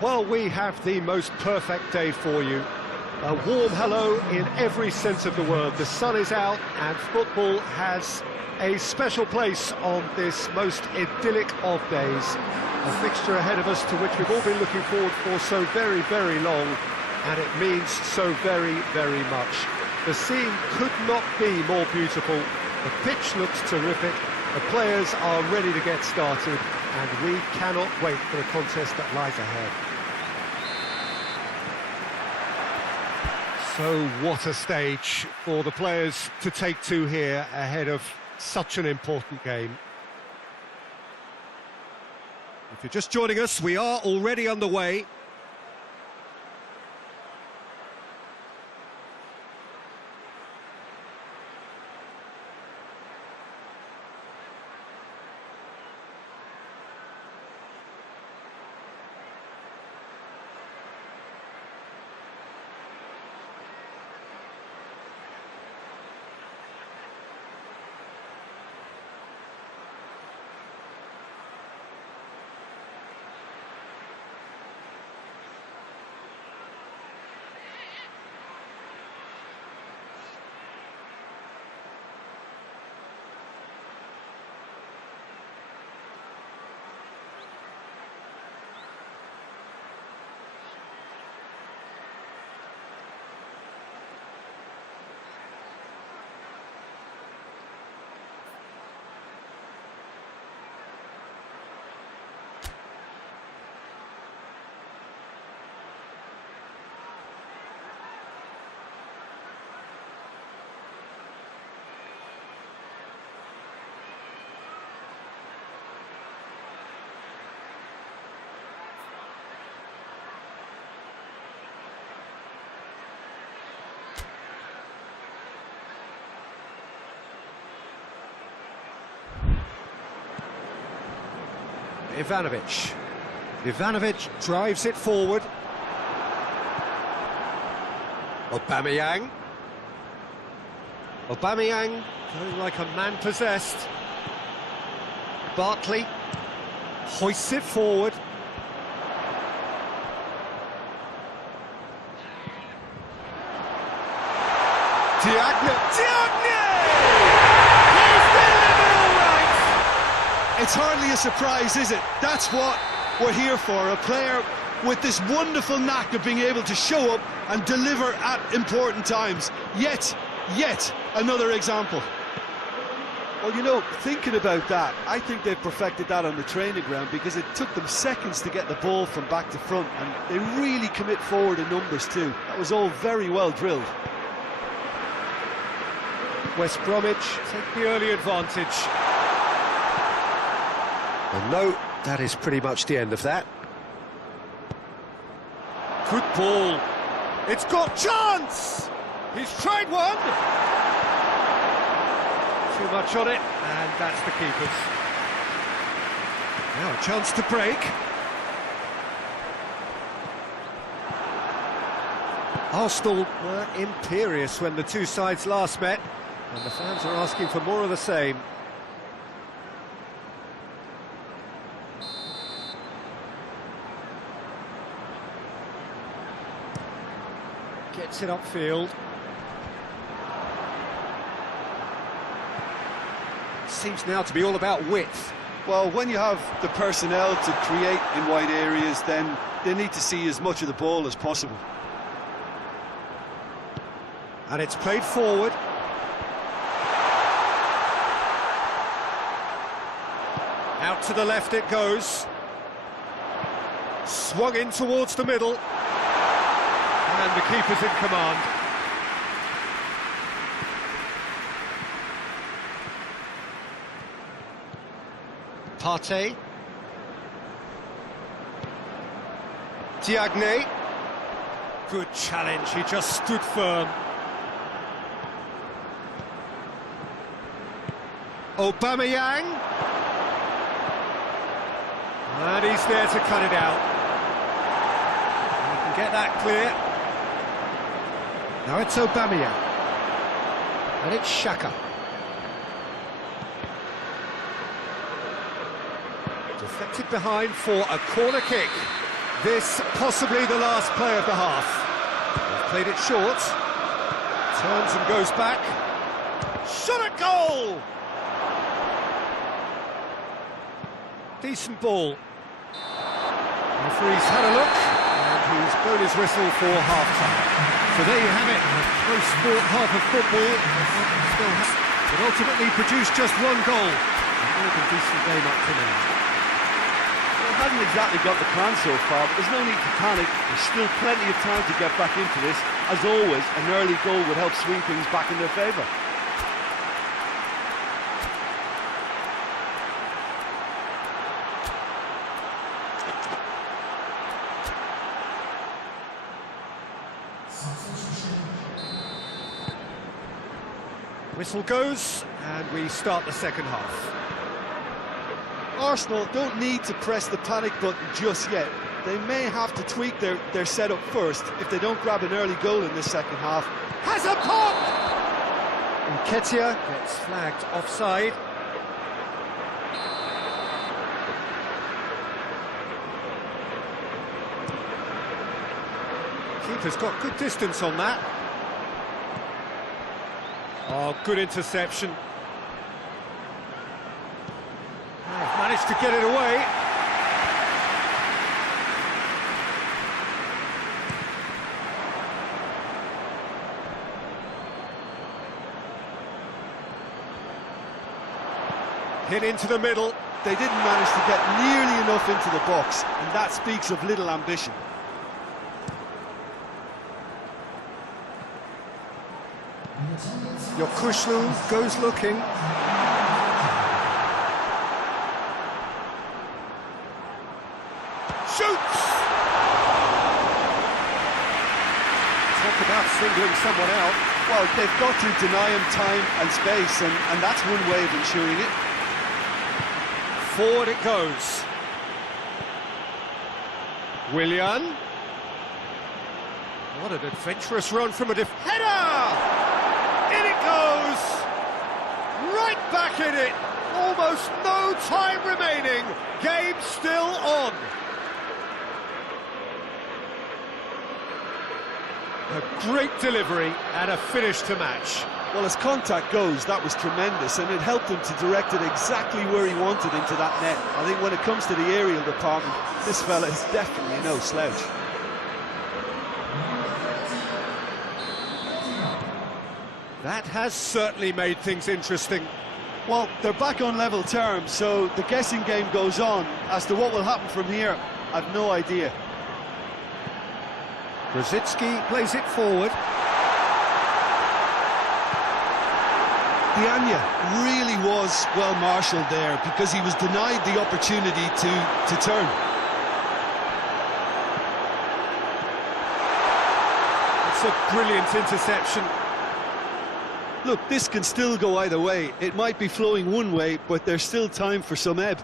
Well, we have the most perfect day for you. A warm hello in every sense of the word. The sun is out and football has a special place on this most idyllic of days. A fixture ahead of us to which we've all been looking forward for so very, very long, and it means so very, very much. The scene could not be more beautiful. The pitch looks terrific, The players are ready to get started, and we cannot wait for the contest that lies ahead. So what a stage for the players to take to here ahead of such an important game. If you're just joining us, we are already underway. Ivanovic drives it forward. Aubameyang going like a man possessed. Bartley hoists it forward. Diagne! It's hardly a surprise, is it? That's what we're here for, a player with this wonderful knack of being able to show up and deliver at important times. Yet another example. Well, you know, thinking about that, I think they've perfected that on the training ground because it took them seconds to get the ball from back to front, and they really commit forward in numbers too. That was all very well drilled. West Bromwich take the early advantage. Well, no, that is pretty much the end of that. Good ball. It's got chance! He's tried one! Too much on it, and that's the keeper's. Now a chance to break. Arsenal were imperious when the two sides last met, and the fans are asking for more of the same. Gets it upfield. Seems now to be all about width. Well, when you have the personnel to create in wide areas, then they need to see as much of the ball as possible. And it's played forward. Out to the left it goes. Swung in towards the middle. And the keeper's in command. Partey. Diagne. Good challenge, he just stood firm. Aubameyang. And he's there to cut it out. You can get that clear. Now it's Aubameyang. And it's Xhaka. Deflected behind for a corner kick. This possibly the last play of the half. They've played it short. Turns and goes back. Shot at goal! Decent ball. Referee's had a look, and he's blown his whistle for half-time. So there you have it, a close-fought half of football. It ultimately produced just one goal. Another decent game up to now. Well, it hasn't exactly got the plan so far, but there's no need to panic. There's still plenty of time to get back into this. As always, an early goal would help swing things back in their favour. Whistle goes, and we start the second half. Arsenal don't need to press the panic button just yet. They may have to tweak their setup first if they don't grab an early goal in the second half. Has a pop! Nketiah gets flagged offside. Keeper's got good distance on that. Oh, good interception. Oh, managed to get it away. Hit into the middle. They didn't manage to get nearly enough into the box, and that speaks of little ambition. Yokushlu goes looking. Shoots! Talk about singling someone out. Well, they've got to deny him time and space, and that's one way of ensuring it. Forward it goes. Willian. What an adventurous run from a Header! In it goes! Right back in it! Almost no time remaining. Game still on. A great delivery and a finish to match. Well, as contact goes, that was tremendous, and it helped him to direct it exactly where he wanted into that net. I think when it comes to the aerial department, this fella is definitely no slouch. That has certainly made things interesting. Well, they're back on level terms, so the guessing game goes on. As to what will happen from here, I've no idea. Brzezinski plays it forward. Diagne really was well marshalled there because he was denied the opportunity to turn. It's a brilliant interception. Look, this can still go either way. It might be flowing one way, but there's still time for some ebb.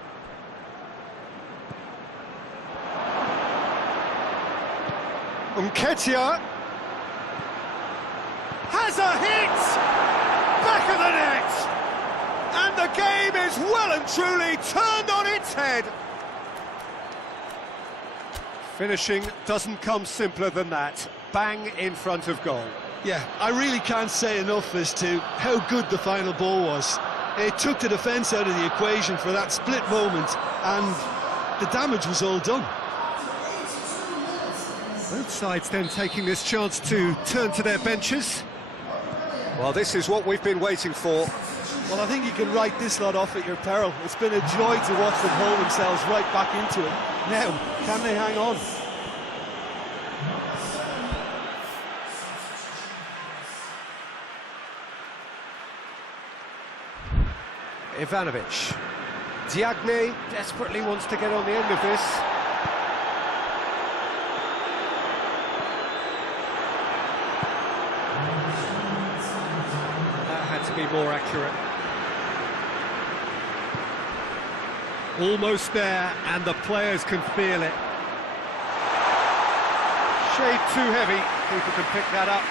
Nketiah Has a hit! Back of the net! And the game is well and truly turned on its head. finishing doesn't come simpler than that. Bang in front of goal. Yeah, I really can't say enough as to how good the final ball was. It took the defence out of the equation for that split moment, and the damage was all done. Both sides then taking this chance to turn to their benches. Well, this is what we've been waiting for. Well, I think you can write this lot off at your peril. It's been a joy to watch them hold themselves right back into it. Now, can they hang on? Ivanovic. Diagne desperately wants to get on the end of this. That had to be more accurate. Almost there, and the players can feel it. Shade too heavy. People can pick that up.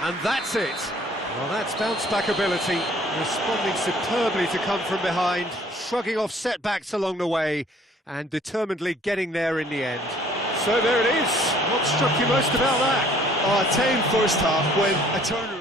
And that's it. Well, that's bounce-back ability, responding superbly to come from behind, shrugging off setbacks along the way, and determinedly getting there in the end. So there it is. What struck you most about that? Oh, a tame first half when a turnaround.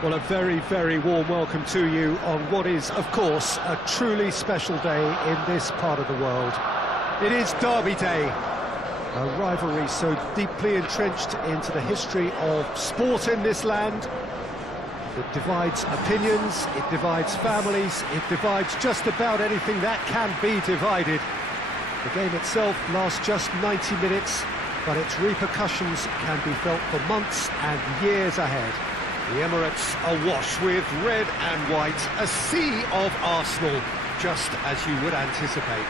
Well, a very, very warm welcome to you on what is, of course, a truly special day in this part of the world. It is Derby Day, a rivalry so deeply entrenched into the history of sport in this land. It divides opinions, it divides families, it divides just about anything that can be divided. The game itself lasts just 90 minutes, but its repercussions can be felt for months and years ahead. The Emirates awash with red and white, a sea of Arsenal, just as you would anticipate.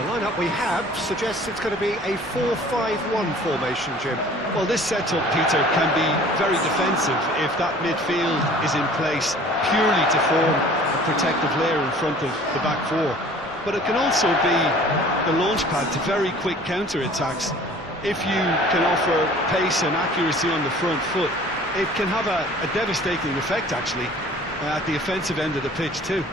The lineup we have suggests it's going to be a 4-5-1 formation, Jim. Well, this setup, Peter, can be very defensive if that midfield is in place purely to form a protective layer in front of the back four. But it can also be the launchpad to very quick counter-attacks. If you can offer pace and accuracy on the front foot, it can have a devastating effect, actually, at the offensive end of the pitch too.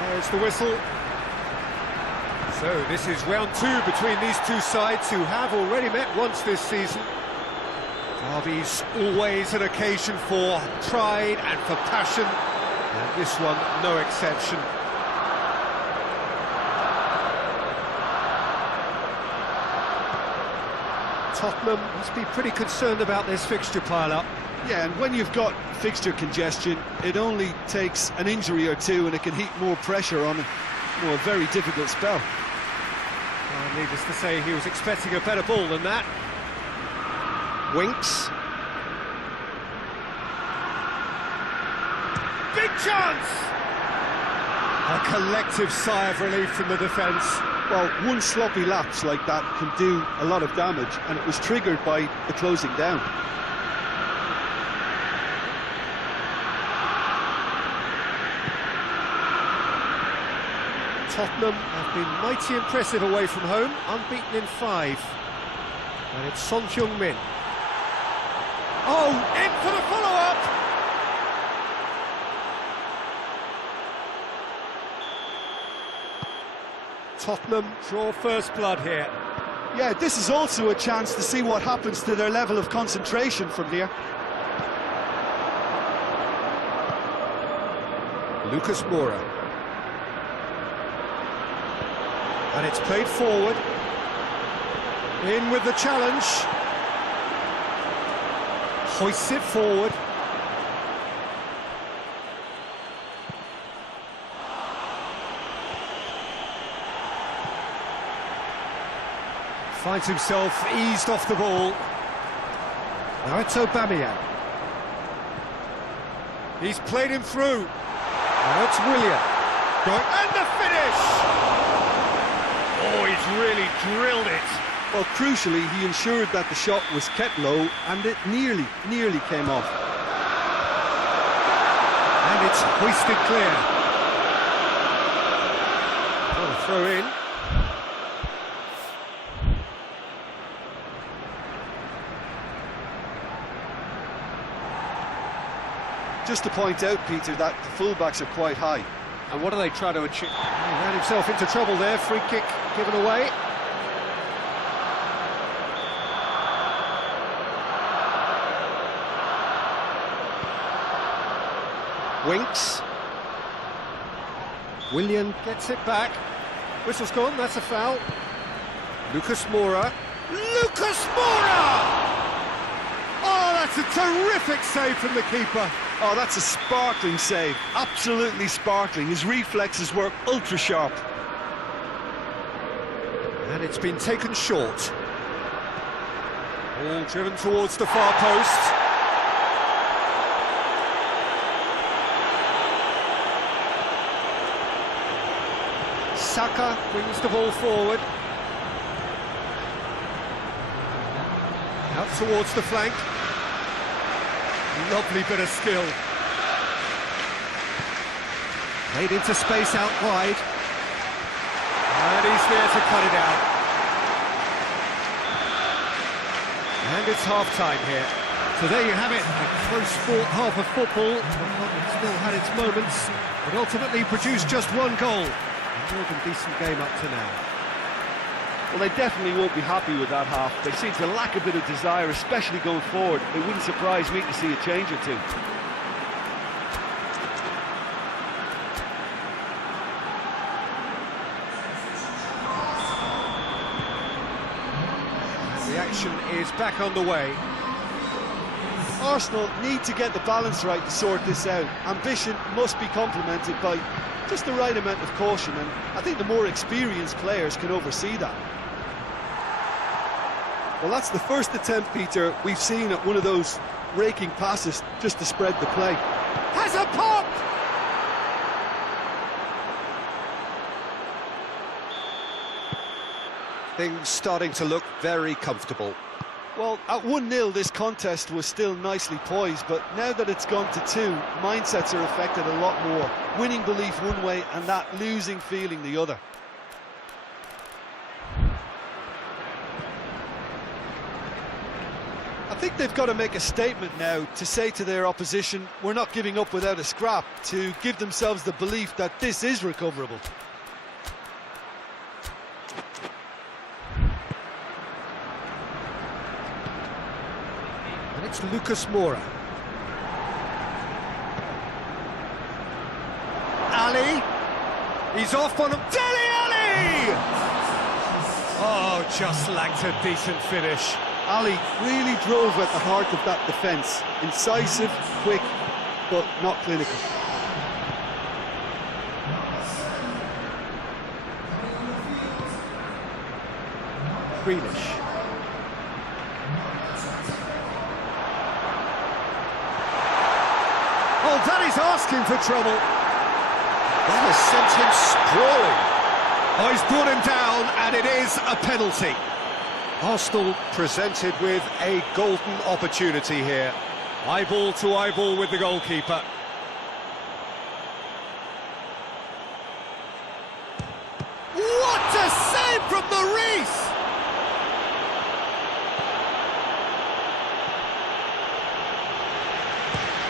There's the whistle. So this is round two between these two sides who have already met once this season. Derby's always an occasion for pride and for passion, and this one no exception. Tottenham must be pretty concerned about this fixture pile-up. Yeah, and when you've got fixture congestion, it only takes an injury or two and it can heap more pressure on a very difficult spell. Well, needless to say, he was expecting a better ball than that. Winks. Big chance! A collective sigh of relief from the defence. Well, one sloppy lapse like that can do a lot of damage, and it was triggered by the closing down. Tottenham have been mighty impressive away from home, unbeaten in 5. And it's Son Heung-min. Oh, in for the follow-up! Tottenham Draw first blood here. Yeah, this is also a chance to see what happens to their level of concentration from here. Lucas Moura. And it's played forward. In with the challenge. Hoists it forward. Finds himself eased off the ball. Now it's Aubameyang. He's played him through. Now it's Willian. And the finish! Oh, he's really drilled it. Well, crucially, he ensured that the shot was kept low and it nearly came off. And it's hoisted clear. What a throw in. Just to point out, Peter, that the fullbacks are quite high. And what are they trying to achieve? He ran himself into trouble there. Free kick given away. Winks. Willian gets it back. Whistle's gone, that's a foul. Lucas Moura. Lucas Moura! Oh, that's a terrific save from the keeper. Oh, that's a sparkling save. Absolutely sparkling. His reflexes were ultra sharp. And it's been taken short. Ball driven towards the far post. Saka brings the ball forward. Out towards the flank. Lovely bit of skill. Played into space out wide. And he's there to cut it out. And it's half-time here. So there you have it, a close-fought half of football. It still had its moments, but ultimately produced just one goal. A more than decent game up to now. Well, they definitely won't be happy with that half. They seem to lack a bit of desire, especially going forward. It wouldn't surprise me to see a change or two. The action is back underway. Arsenal need to get the balance right to sort this out. Ambition must be complemented by just the right amount of caution, and I think the more experienced players can oversee that. Well, that's the first attempt, Peter, we've seen at one of those raking passes just to spread the play. Has a pop! Things starting to look very comfortable. Well, at 1-0 this contest was still nicely poised, but now that it's gone to 2, mindsets are affected a lot more. Winning belief one way and that losing feeling the other. I think they've got to make a statement now to say to their opposition, we're not giving up without a scrap, to give themselves the belief that this is recoverable. And it's Lucas Moura. Ali. He's off on him. Dele Alli! Oh, just lacked a decent finish. Ali really drove at the heart of that defence. Incisive, quick, but not clinical. Grealish. Oh, that is asking for trouble. That has sent him sprawling. Oh, he's brought him down, and it is a penalty. Arsenal presented with a golden opportunity here. Eyeball to eyeball with the goalkeeper. What a save from Maurice!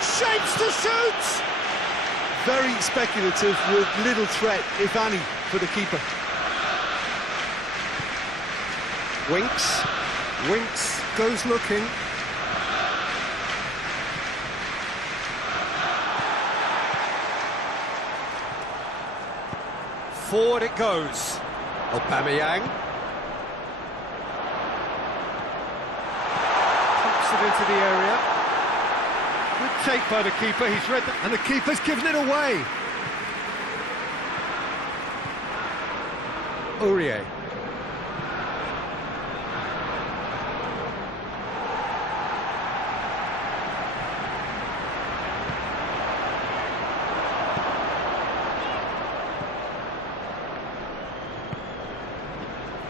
Shapes to shoot! Very speculative with little threat, if any, for the keeper. Winks goes looking. Forward it goes. Aubameyang. Pops it into the area. Good take by the keeper, he's read that, and the keeper's given it away. Aurier.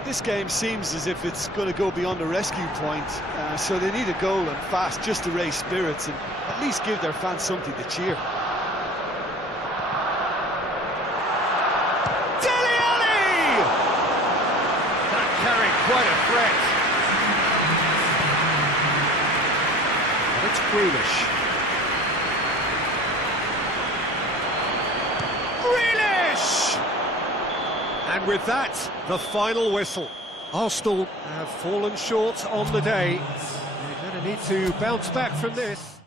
This game seems as if it's going to go beyond the rescue point, so they need a goal and fast just to raise spirits and at least give their fans something to cheer. Dele Alli! That carried quite a threat. It's Grealish. And with that, the final whistle. Arsenal have fallen short on the day. They're going to need to bounce back from this.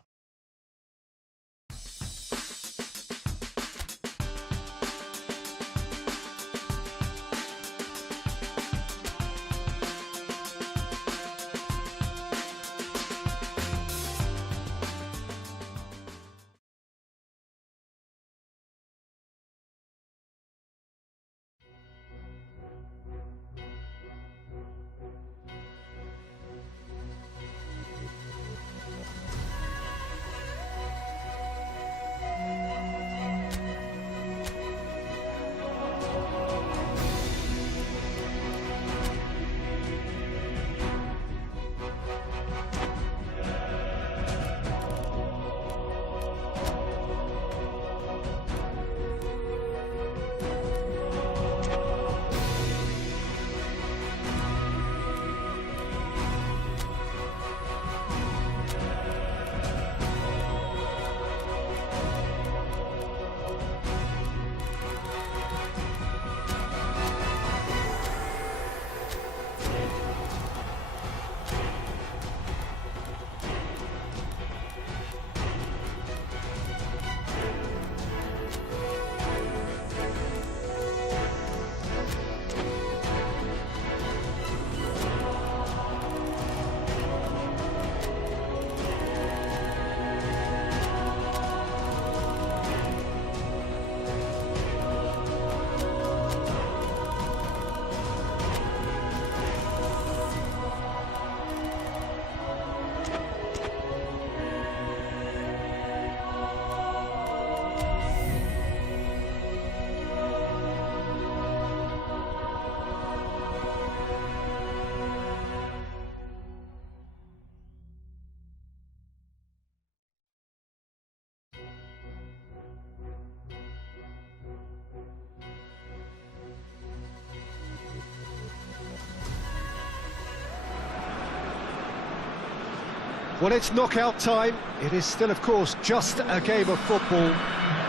Well, it's knockout time. It is still, of course, just a game of football,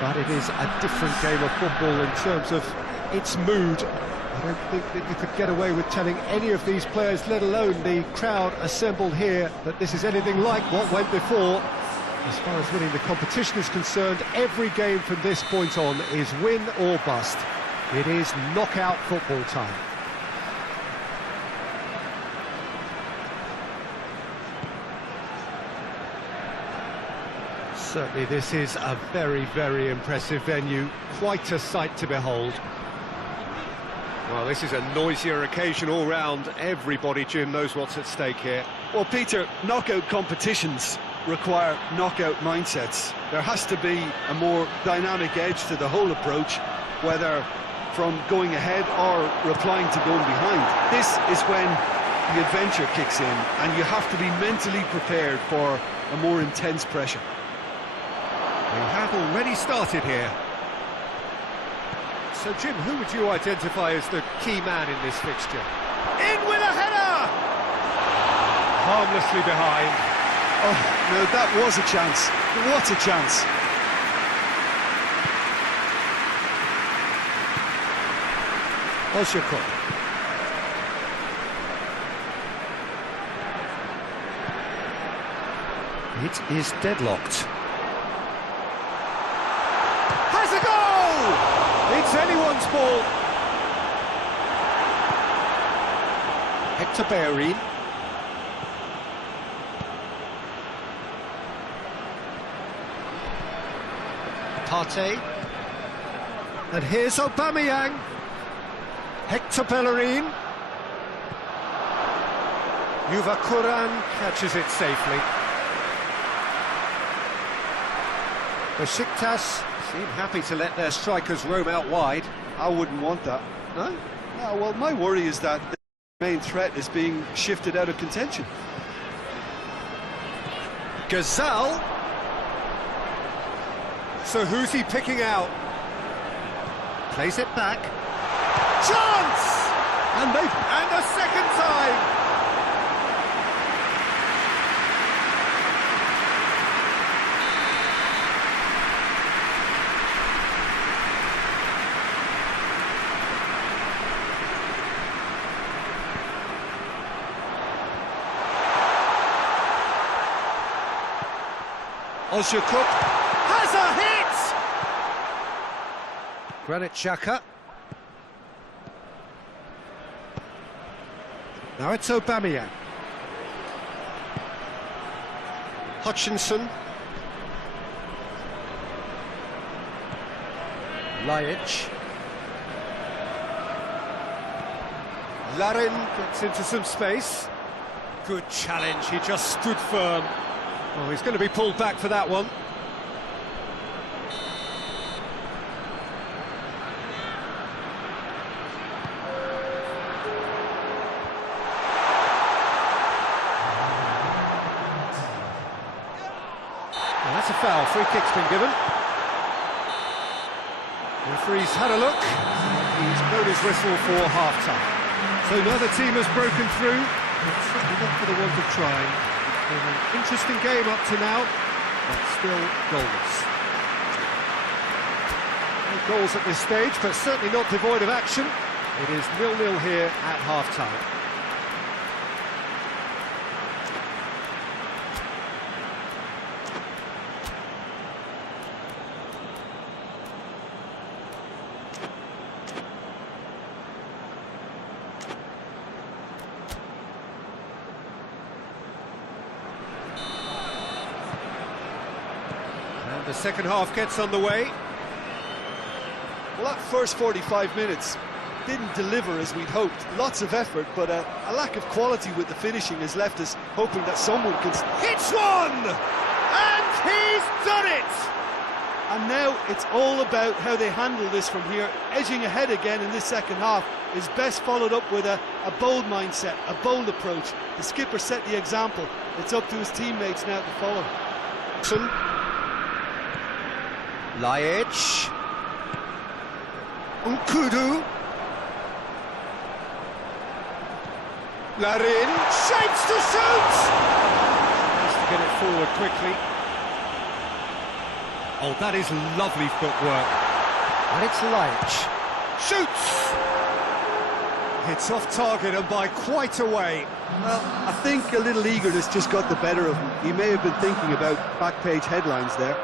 but it is a different game of football in terms of its mood. I don't think that you could get away with telling any of these players, let alone the crowd assembled here, that this is anything like what went before. As far as winning the competition is concerned, every game from this point on is win or bust. It is knockout football time. Certainly this is a very, very impressive venue. Quite a sight to behold. Well, this is a noisier occasion all round. Everybody, Jim, knows what's at stake here. Well, Peter, knockout competitions require knockout mindsets. There has to be a more dynamic edge to the whole approach, whether from going ahead or replying to going behind. This is when the adventure kicks in, and you have to be mentally prepared for a more intense pressure. We have already started here. So, Jim, who would you identify as the key man in this fixture? In with a header! Harmlessly behind. Oh, no, that was a chance. What a chance. Osjakov. It is deadlocked. Has a goal! It's anyone's ball. Hector Bellerin. Partey. And here's Aubameyang. Hector Bellerin. Yuva Kuran catches it safely. Besiktas seem happy to let their strikers roam out wide. I wouldn't want that. No? No, well, my worry is that the main threat is being shifted out of contention. Gazal. So who's he picking out? Plays it back. Chance! And a second time! Osjakov Has a hit! Granit Xhaka. Now it's Aubameyang. Hutchinson. Lajic. Larin gets into some space. Good challenge, he just stood firm. Oh, he's going to be pulled back for that one. Well, that's a foul. Free kick's been given. The referee's had a look. He's blown his whistle for half-time. So neither team has broken through, but certainly not for the want of trying. It's been an interesting game up to now, but still goalless. No goals at this stage, but certainly not devoid of action. It is 0-0 here at half-time. The second half gets underway. Well, that first 45 minutes didn't deliver as we'd hoped. Lots of effort, but a lack of quality with the finishing has left us hoping that someone can... Hits one! And he's done it! And now it's all about how they handle this from here. Edging ahead again in this second half is best followed up with a bold mindset, a bold approach. The skipper set the example. It's up to his teammates now to follow. Lajic. Nkudu. Larin. Shapes to shoot! Has to get it forward quickly. Oh, that is lovely footwork. And it's Light. Shoots! It's off target and by quite a way. Well, I think a little eagerness just got the better of him. He may have been thinking about back page headlines there.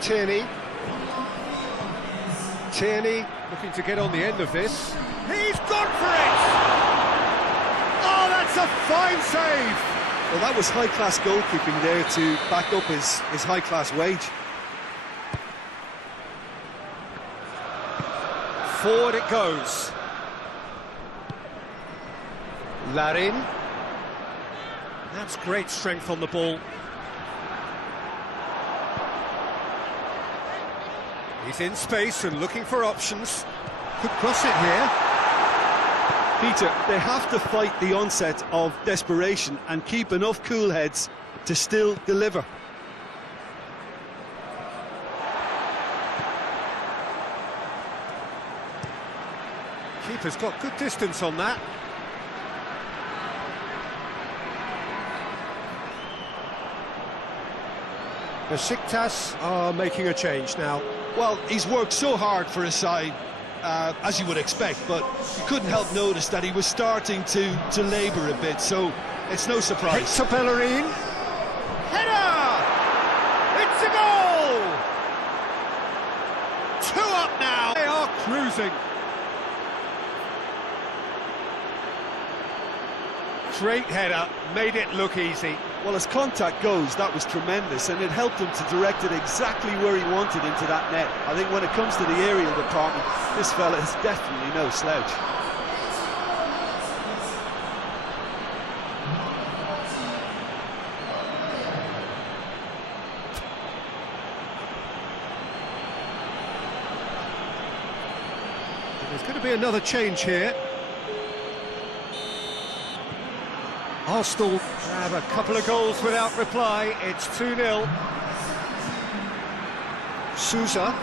Tierney. Looking to get on the end of this. He's gone for it! Oh, that's a fine save! Well, that was high-class goalkeeping there to back up his high-class wage. Forward it goes. Larin. That's great strength on the ball. He's in space and looking for options. Could cross it here. Peter, they have to fight the onset of desperation and keep enough cool heads to still deliver. Keeper's got good distance on that. Besiktas are making a change now. Well, he's worked so hard for his side, as you would expect, but you couldn't help notice that he was starting to labour a bit, so it's no surprise. It's a Bellerin. Header! It's a goal! 2 up now. They are cruising. Great header, made it look easy. Well, as contact goes, that was tremendous, and it helped him to direct it exactly where he wanted into that net. I think when it comes to the aerial department, this fella is definitely no slouch. There's going to be another change here. Arsenal have a couple of goals without reply. It's 2-0. Sousa.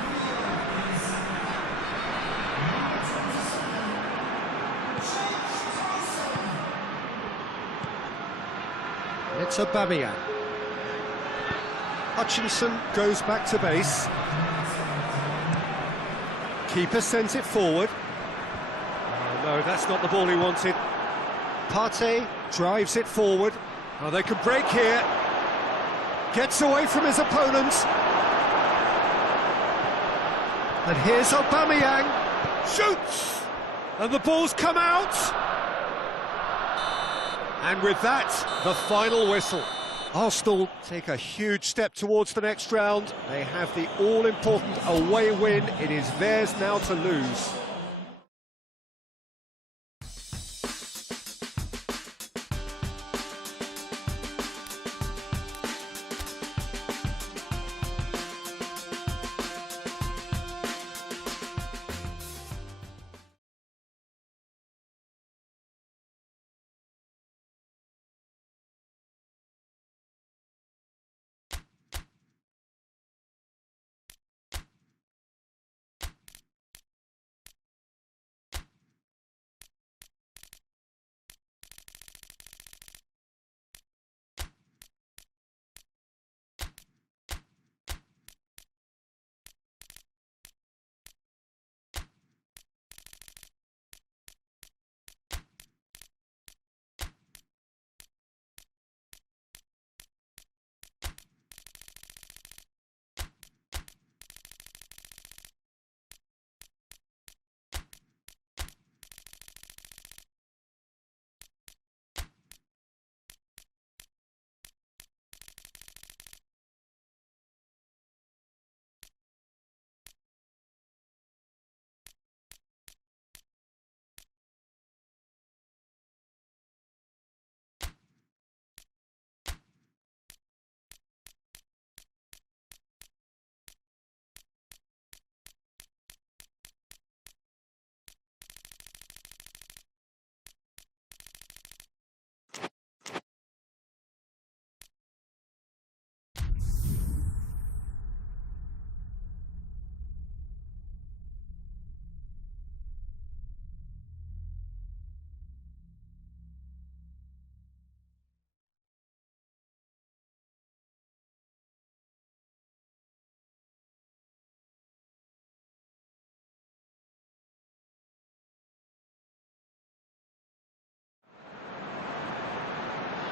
It's Aubameyang. Hutchinson goes back to base. Keeper sends it forward. Oh, no, that's not the ball he wanted. Partey drives it forward. Oh, they could break here. Gets away from his opponent. And here's Aubameyang. Shoots! And the ball's come out. And with that, the final whistle. Arsenal take a huge step towards the next round. They have the all-important away win. It is theirs now to lose.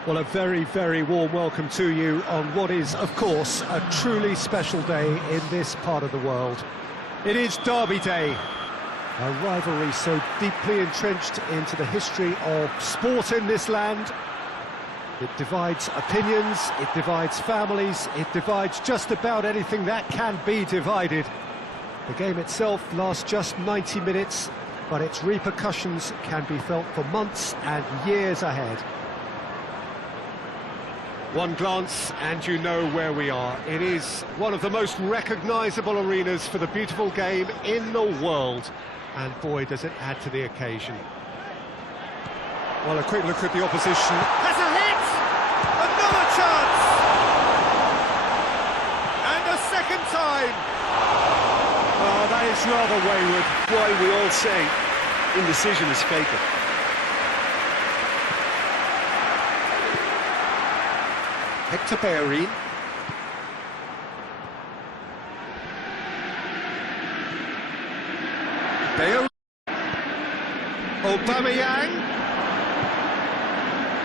Well, a very, very warm welcome to you on what is, of course, a truly special day in this part of the world. It is Derby Day, a rivalry so deeply entrenched into the history of sport in this land. It divides opinions, it divides families, it divides just about anything that can be divided. The game itself lasts just 90 minutes, but its repercussions can be felt for months and years ahead. One glance and you know where we are. It is one of the most recognisable arenas for the beautiful game in the world. And boy, does it add to the occasion. Well, a quick look at the opposition. Has a hit! Another chance! And a second time! Oh, that is rather wayward. Why we all say indecision is fatal. Hector Bellerin. Bellerin. Aubameyang.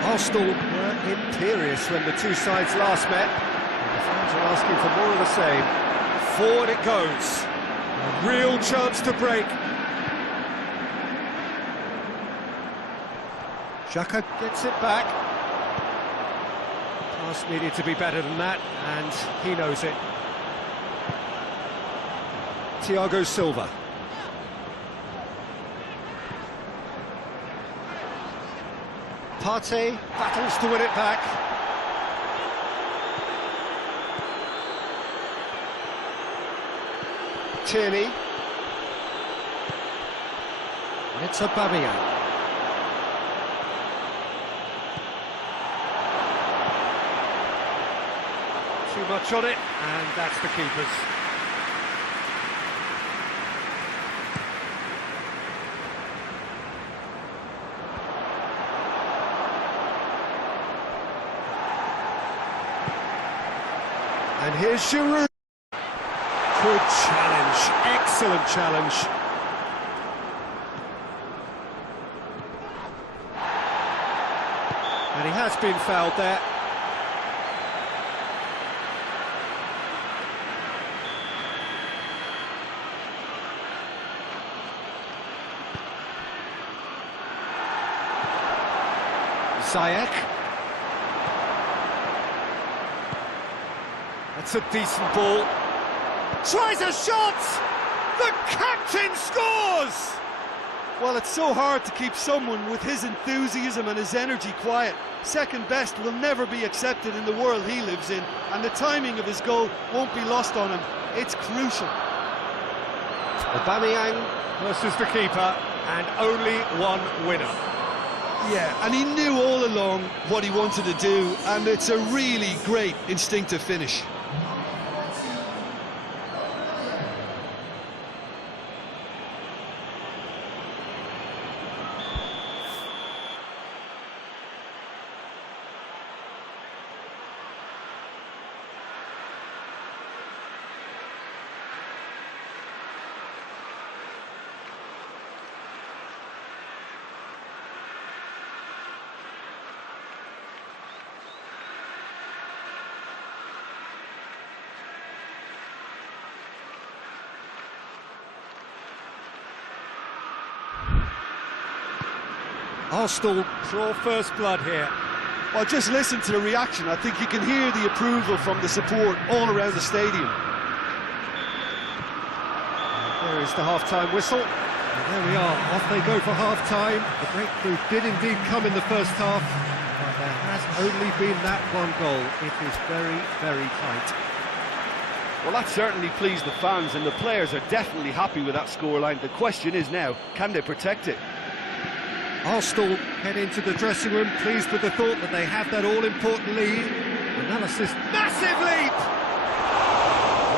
Arsenal were imperious when the two sides last met. And the fans are asking for more of the same. Forward it goes. A real chance to break. Xhaka gets it back. Pass needed to be better than that, and he knows it. Thiago Silva. Partey battles to win it back. Tierney. It's Aubameyang. Too much on it, and that's the keeper's. And here's Giroud. Good challenge, excellent challenge. And he has been fouled there. Ziyech. That's a decent ball. Tries a shot! The captain scores! Well, it's so hard to keep someone with his enthusiasm and his energy quiet. Second best will never be accepted in the world he lives in, and the timing of his goal won't be lost on him. It's crucial. Aubameyang versus the keeper, and only one winner. Yeah, and he knew all along what he wanted to do, and it's a really great instinctive finish. Arsenal draw first blood here. Well, just listen to the reaction. I think you can hear the approval from the support all around the stadium. There is the half-time whistle. And there we are, off they go for half-time. The breakthrough did indeed come in the first half, but there has only been that one goal. It is very, very tight. Well, that certainly pleased the fans, and the players are definitely happy with that scoreline. The question is now, can they protect it? Arsenal head into the dressing room, pleased with the thought that they have that all-important lead. Analysis, massive lead!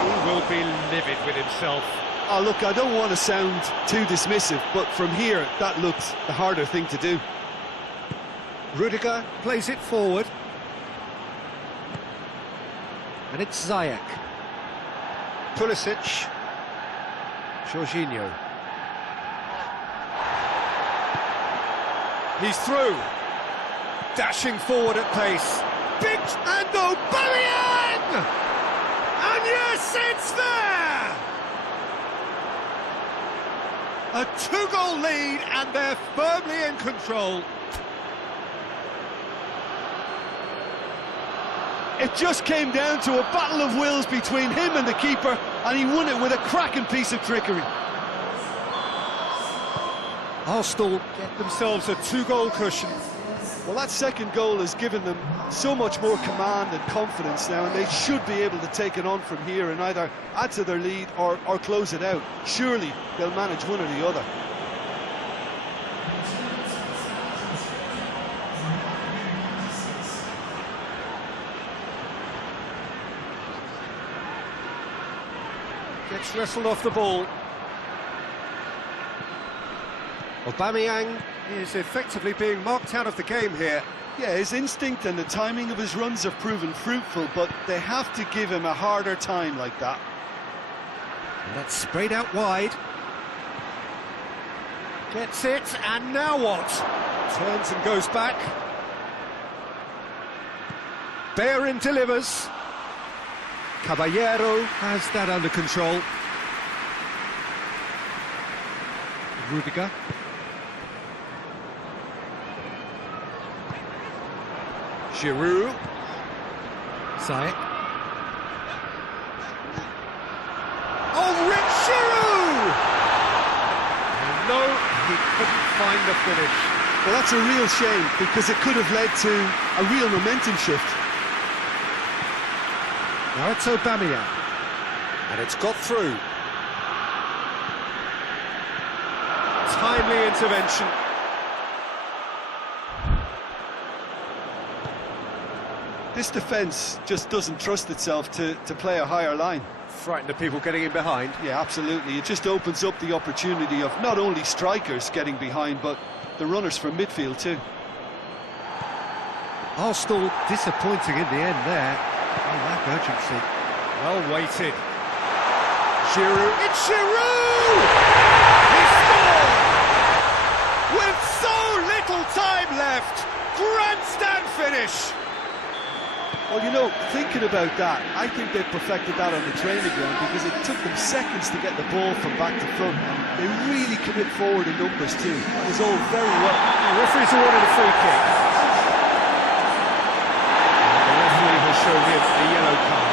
He will be livid with himself. Oh, look, I don't want to sound too dismissive, but from here, that looks the harder thing to do. Rudiger plays it forward. And it's Ziyech. Pulisic. Jorginho. He's through. Dashing forward at pace. Big and Aubameyang! And yes, it's there! A two-goal lead, and they're firmly in control. It just came down to a battle of wills between him and the keeper, and he won it with a cracking piece of trickery. Arsenal get themselves a two-goal cushion. Well, that second goal has given them so much more command and confidence now, and they should be able to take it on from here and either add to their lead or close it out. Surely they'll manage one or the other. Gets wrestled off the ball. Aubameyang is effectively being marked out of the game here. Yeah, his instinct and the timing of his runs have proven fruitful, but they have to give him a harder time like that. And that's sprayed out wide. Gets it, and now what? Turns and goes back. Bellerin delivers. Caballero has that under control. Rudiger. Giroud. Ziyech. Oh, Rich Giroud! No, he couldn't find the finish. Well, that's a real shame, because it could have led to a real momentum shift. Now it's Aubameyang. And it's got through. Timely intervention. This defence just doesn't trust itself to play a higher line. Frightened of people getting in behind. Yeah, absolutely. It just opens up the opportunity of not only strikers getting behind, but the runners from midfield too. Arsenal disappointing in the end there. Oh, lack urgency. Well weighted. Giroud. It's Giroud! He scored! With so little time left. Grandstand finish. Well, you know, thinking about that, I think they perfected that on the training ground, because it took them seconds to get the ball from back to front, and they really commit forward in numbers too. That was all very well. The referee's awarded a free kick. And the referee has shown him a yellow card.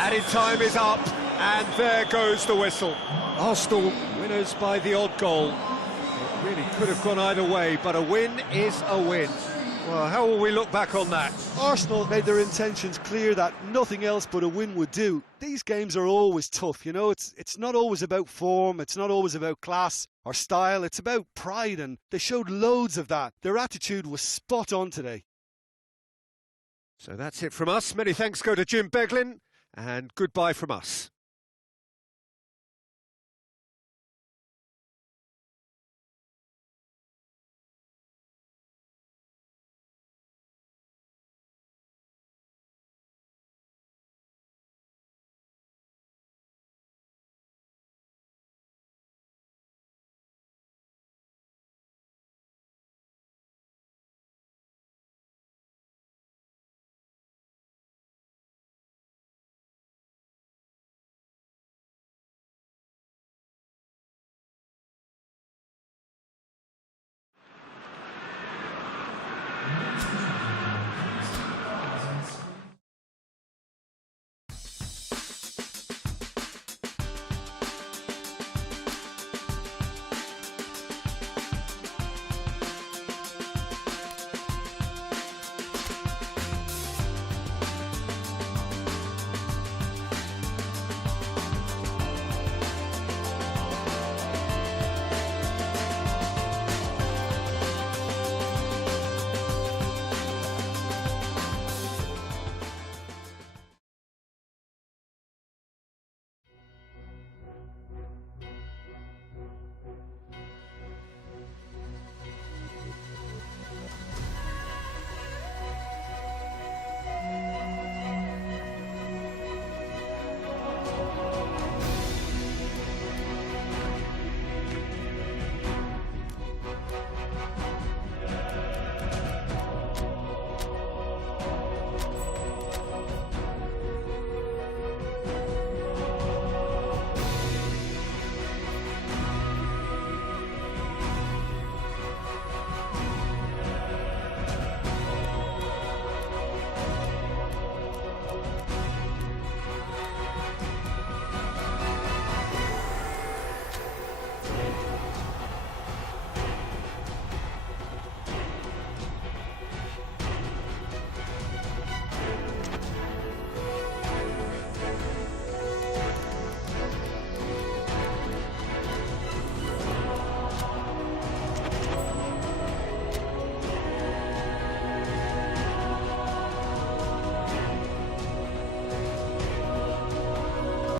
Added time is up, and there goes the whistle. Arsenal winners by the odd goal. It really could have gone either way, but a win is a win. Well, how will we look back on that? Arsenal made their intentions clear that nothing else but a win would do. These games are always tough, you know, it's not always about form, it's not always about class or style, it's about pride, and they showed loads of that. Their attitude was spot on today. So that's it from us. Many thanks go to Jim Beglin, and goodbye from us.